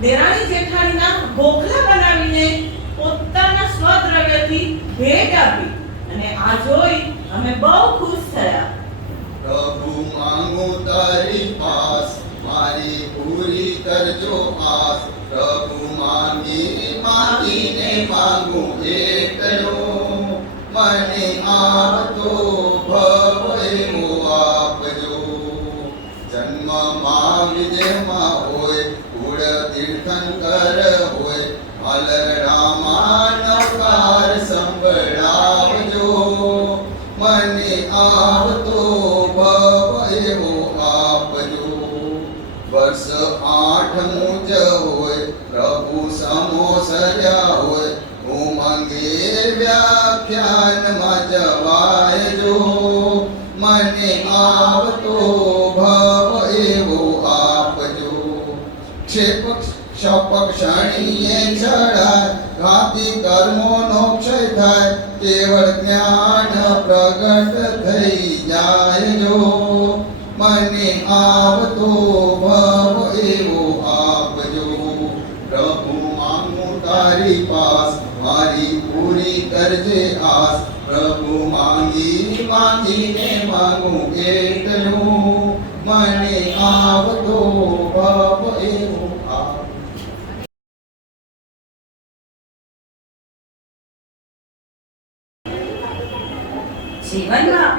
દેરાણી જેઠાણીના ગોખલા બનાવીને પોતાના સ્વદ્રવ્યથી ભેટ આપી. અને આ જોઈ અમે બહુ ખુશ થયા. પ્રભુ માંગુ તારી પાસ, મારી પૂરી કરજો આસ. પ્રભુ માંગીને માંગુ એકલો, મને આવતો ભવ એવો આપજો. જન્મમાં વિજયમાં હોય, કુળ તીર્થંકર હોય, મલડામાં નવકાર સંભળાવજો. મને આવતો ભવ એવો આપજો. વર્ષ 8મું જ હોય, પ્રભુ સમોસર્યા હોય, ઉમંગે વ્યાખ્યાનમાં જવાયજો. મને આવતો ભવ એવો આપજો. ક્ષપક ક્ષણીએ ચડાય, ઘાતી કર્મોનો ક્ષય થાય, કેવળ જ્ઞાન પ્રગટ થઈ જાયજો. મને આવતો ભવ એવો આપજો. પ્રભુ માંગુ તારી પાસ, મારી પૂરી કરજે આસ. પ્રભુ માંગીને માંગુ એટલું, મને આવતો ભવ એવો આપ. જીવનમાં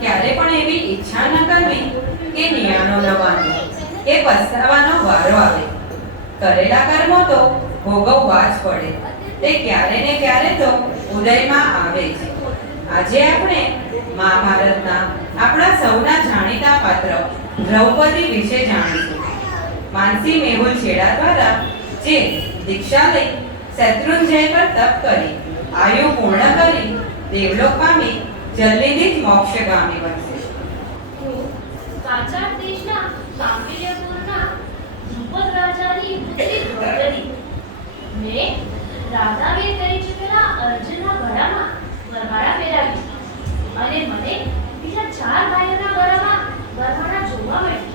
ક્યારે પણ એવી ઈચ્છા ન કરવી કે નિયાણો ન બાંધવો કે પસ્તાવાનો વારો આવે. કરેલા કર્મો તો ભોગવવા જ પડે, તે ક્યારે ને ક્યારે તો ઉદયમાં આવે જ. આજે આપણે મહાભારતના આપણા સૌના જાણીતા પાત્ર દ્રૌપદી વિશે જાણીશું. માનસી મેહુલ છેડા દ્વારા જે દીક્ષા લઈ શત્રુંજય પર તપ કરી આયુ પૂર્ણ કરી દેવલોક પામી જલ્દીથી જ મોક્ષગામી બનશે. હું કાચાર દેશના કાંપિલ્યપુરના ધ્રુપદ રાજાની પુત્રી દ્રૌપદી. મેં રાધાવીર કરી ચૂકેલા અર્જુનના ગળામાં વરમાળા પહેરાવી અને મને બીજા 4 ભાઈઓના ગળામાં વરમાળા જોવા મળી.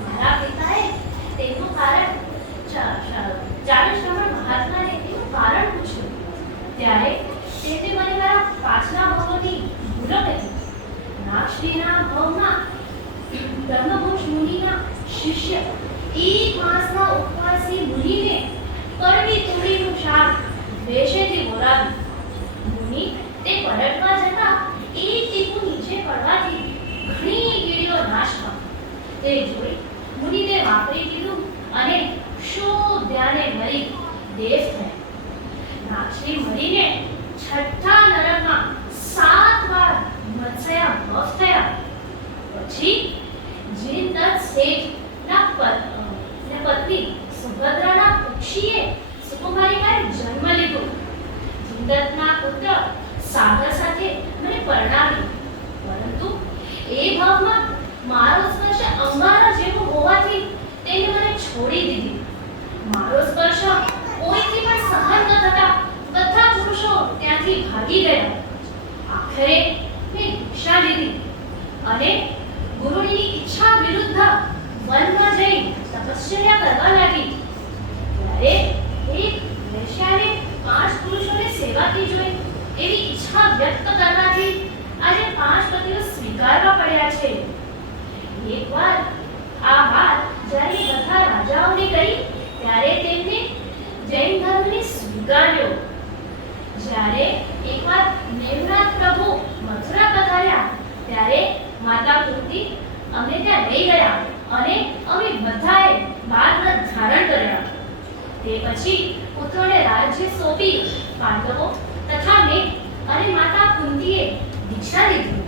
મારા પિતાએ તેનું કારણ ચારુશ્રવણ મહાત્માને તેનું કારણ પૂછ્યું. ત્યારે તેમણે મને મારા પાછલા ભવોની ભૂલો કહી. નાગશ્રીના ભવમાં બ્રહ્મભૂષ મુનિના શિષ્ય 1 માસના ઉપવાસી મુનિને કડવી તુરીનું શાક વેશેથી બોલાવ્યું. મુનિ તે પરટવા જતા એક ટીપું નીચે પડવાથી ઘણી કીડીઓ નાશ પામી. તે જોઈ મુનિને વાપરી દીધું અને શોધ્યાને મરી દેવ થયા. નાગશ્રી મરીને છઠ્ઠા નરકમાં 7 વાર મત્સ્યા ભવ થયા. પછી જીનદત્ત શેઠના પત્ની સુભદ્રાના કુક્ષીએ ભાગી ગયા. આખરે મેં દીક્ષા લીધી અને ગુરુની ઈચ્છા વિરુદ્ધ વનમાં જઈ તપશ્ચર્યા કરવા લાગી. ત્યારે એક વેશ્યાને 5 પુરુષોને સેવાથી જોઈ એવી ઈચ્છા વ્યક્ત કરવાથી આજે 5 પતિઓ સ્વીકારવા પડ્યા છે. એકવાર આ વાત જ્યારે બધા રાજાઓને કહી ત્યારે તેમને જૈન ધર્મને સ્વીકાર્યો. જ્યારે એકવાર મેઘનાથ પ્રભુ મથુરા પધાર્યા ત્યારે માતા કુંતી અમને ત્યાં લઈ ગયા અને અમે બધાએ બાળરથ ધારણ કર્યા. તે પછી પુત્રોને રાજ્ય સોંપી પાંડવો તથા મેઘ અને માતા કુંતીએ દીક્ષા લીધી.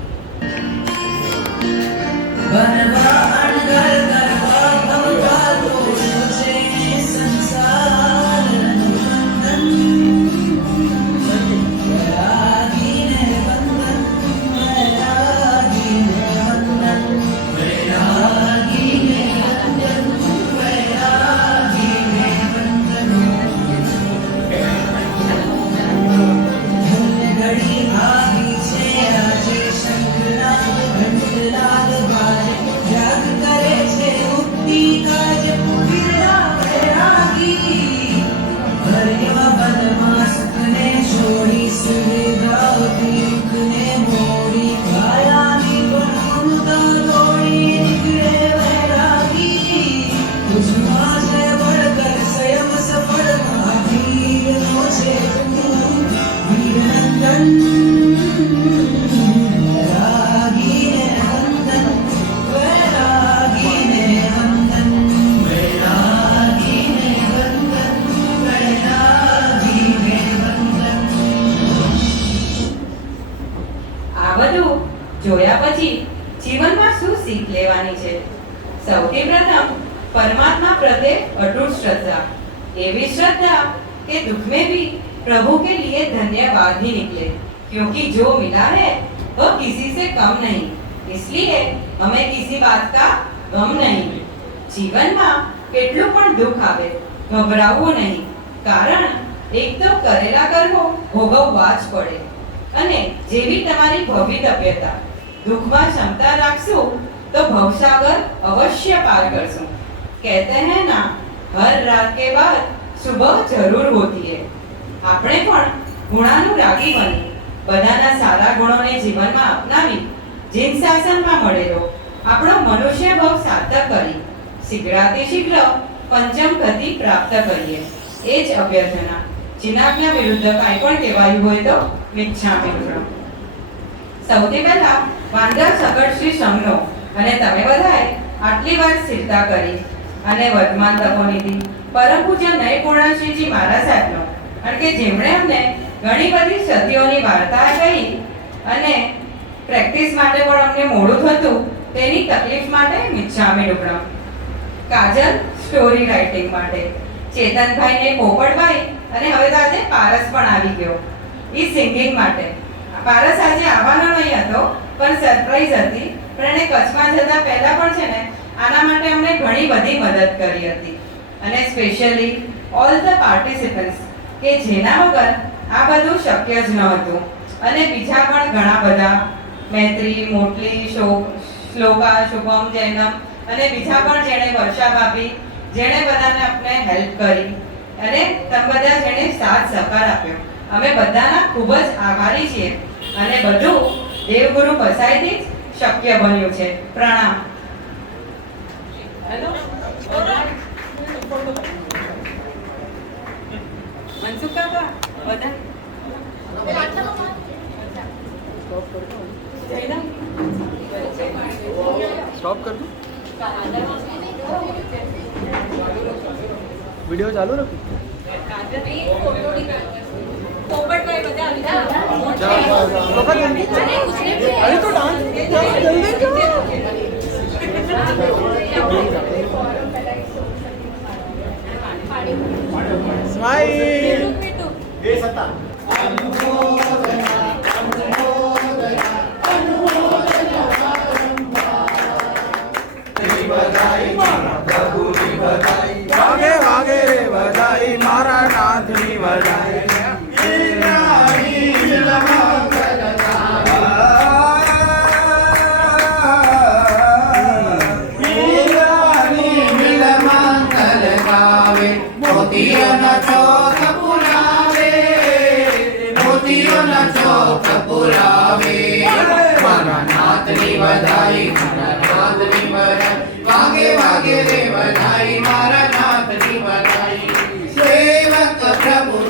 જોયા પછી જીવનમાં શું શીખ લેવાની છે? સૌથી પ્રથમ પરમાત્મા પ્રત્યે અટૂટ શ્રદ્धा. એવી श्रद्धा कि दुख में भी प्रभु के लिए धन्यवाद ही निकले, क्योंकि जो मिला है वह किसी से कम नहीं, इसलिए हमें किसी बात का गम नहीं. જીવનમાં કેટલું પણ દુઃખ આવે ગભરાવવું નહીં, કારણ એક તો કરેલા કર્મો ભોગવવા જ પડે. અને જેવી તમારી ભવિતવ્યતા, दुखમાં क्षमता રાખશું तो भवसागर अवश्य पार करશું. कहते हैं ना, हर रात के बाद सुबह जरूर होती है. આપણે પણ ગુણાનુરાગી બની બધાના સારા ગુણોને જીવનમાં અપનાવી જીન શાસનમાં મળેલો આપણો મનુષ્ય ભવ સાર્થક કરી શીઘ્રાતિ શીઘ્ર પંચમ ગતિ પ્રાપ્ત કરીએ. એ જ અભ્યર્થના. જીનાજ્ઞા વિરુદ્ધ કાંઈ પણ કહેવાયું હોય તો મિચ્છામિ દુક્કડમ. સૌથી પહેલા વાંદા સગડ શ્રી સંઘનો અને તમે બધાએ આટલી વાર સ્થિરતા કરી અને વર્તમાન તપોનિધિ પરમ પૂજ્ય નયપૂર્ણાશ્રીજી મહારાજ સાહેબનો, કારણ કે જેમણે અમને ઘણી બધી સદીઓની વાર્તા કહી અને પ્રેક્ટિસ માટે પણ અમને મોડું થતું તેની તકલીફ માટે મિચ્છામિ દુક્કડમ. કાજલ સ્ટોરી રાઇટિંગ માટે, ચેતનભાઈને પોપટભાઈ અને હવે તો આજે પારસ પણ આવી ગયો એ સિંગિંગ માટે. પારસ આજે આવવાનો નહીં હતો પણ સરપ્રાઈઝ હતી, પણ એને કચ્છમાં જતા પહેલા પણ છે ને આના માટે અમને ઘણી બધી મદદ કરી હતી. અને સ્પેશિયલી ઓલ ધ પાર્ટિસિપન્ટ્સ કે જેના વગર આ બધું શક્ય જ ન હતું. અને બીજા પણ ઘણા બધા, મૈત્રી, મોટલી, શ્લોકા, શુભમ, જૈનમ અને બીજા પણ જેણે વર્ષા ભાભી, જેણે બધાને આપણે હેલ્પ કરી અને તમે બધા જેણે સાથ સહકાર આપ્યો, અમે બધાના ખૂબ જ આભારી છીએ. અને બધું દેવગુરુ પસાઈથી જ શક્ય બન્યું છે. પ્રણામ. મનસુખ કાકા બધા स्टॉप कर दो, वीडियो चालू रखो. अरे तो डांस जल्दी स्माइल. ये सत्ता वागे वागे रे बधाई मारा नाथ नी बधाई. નાથની વધાઈ મારા નાથની વધાઈ વાગે વાગે રે વધાઈ મારા નાથની વધાઈ સેવક પ્રભુ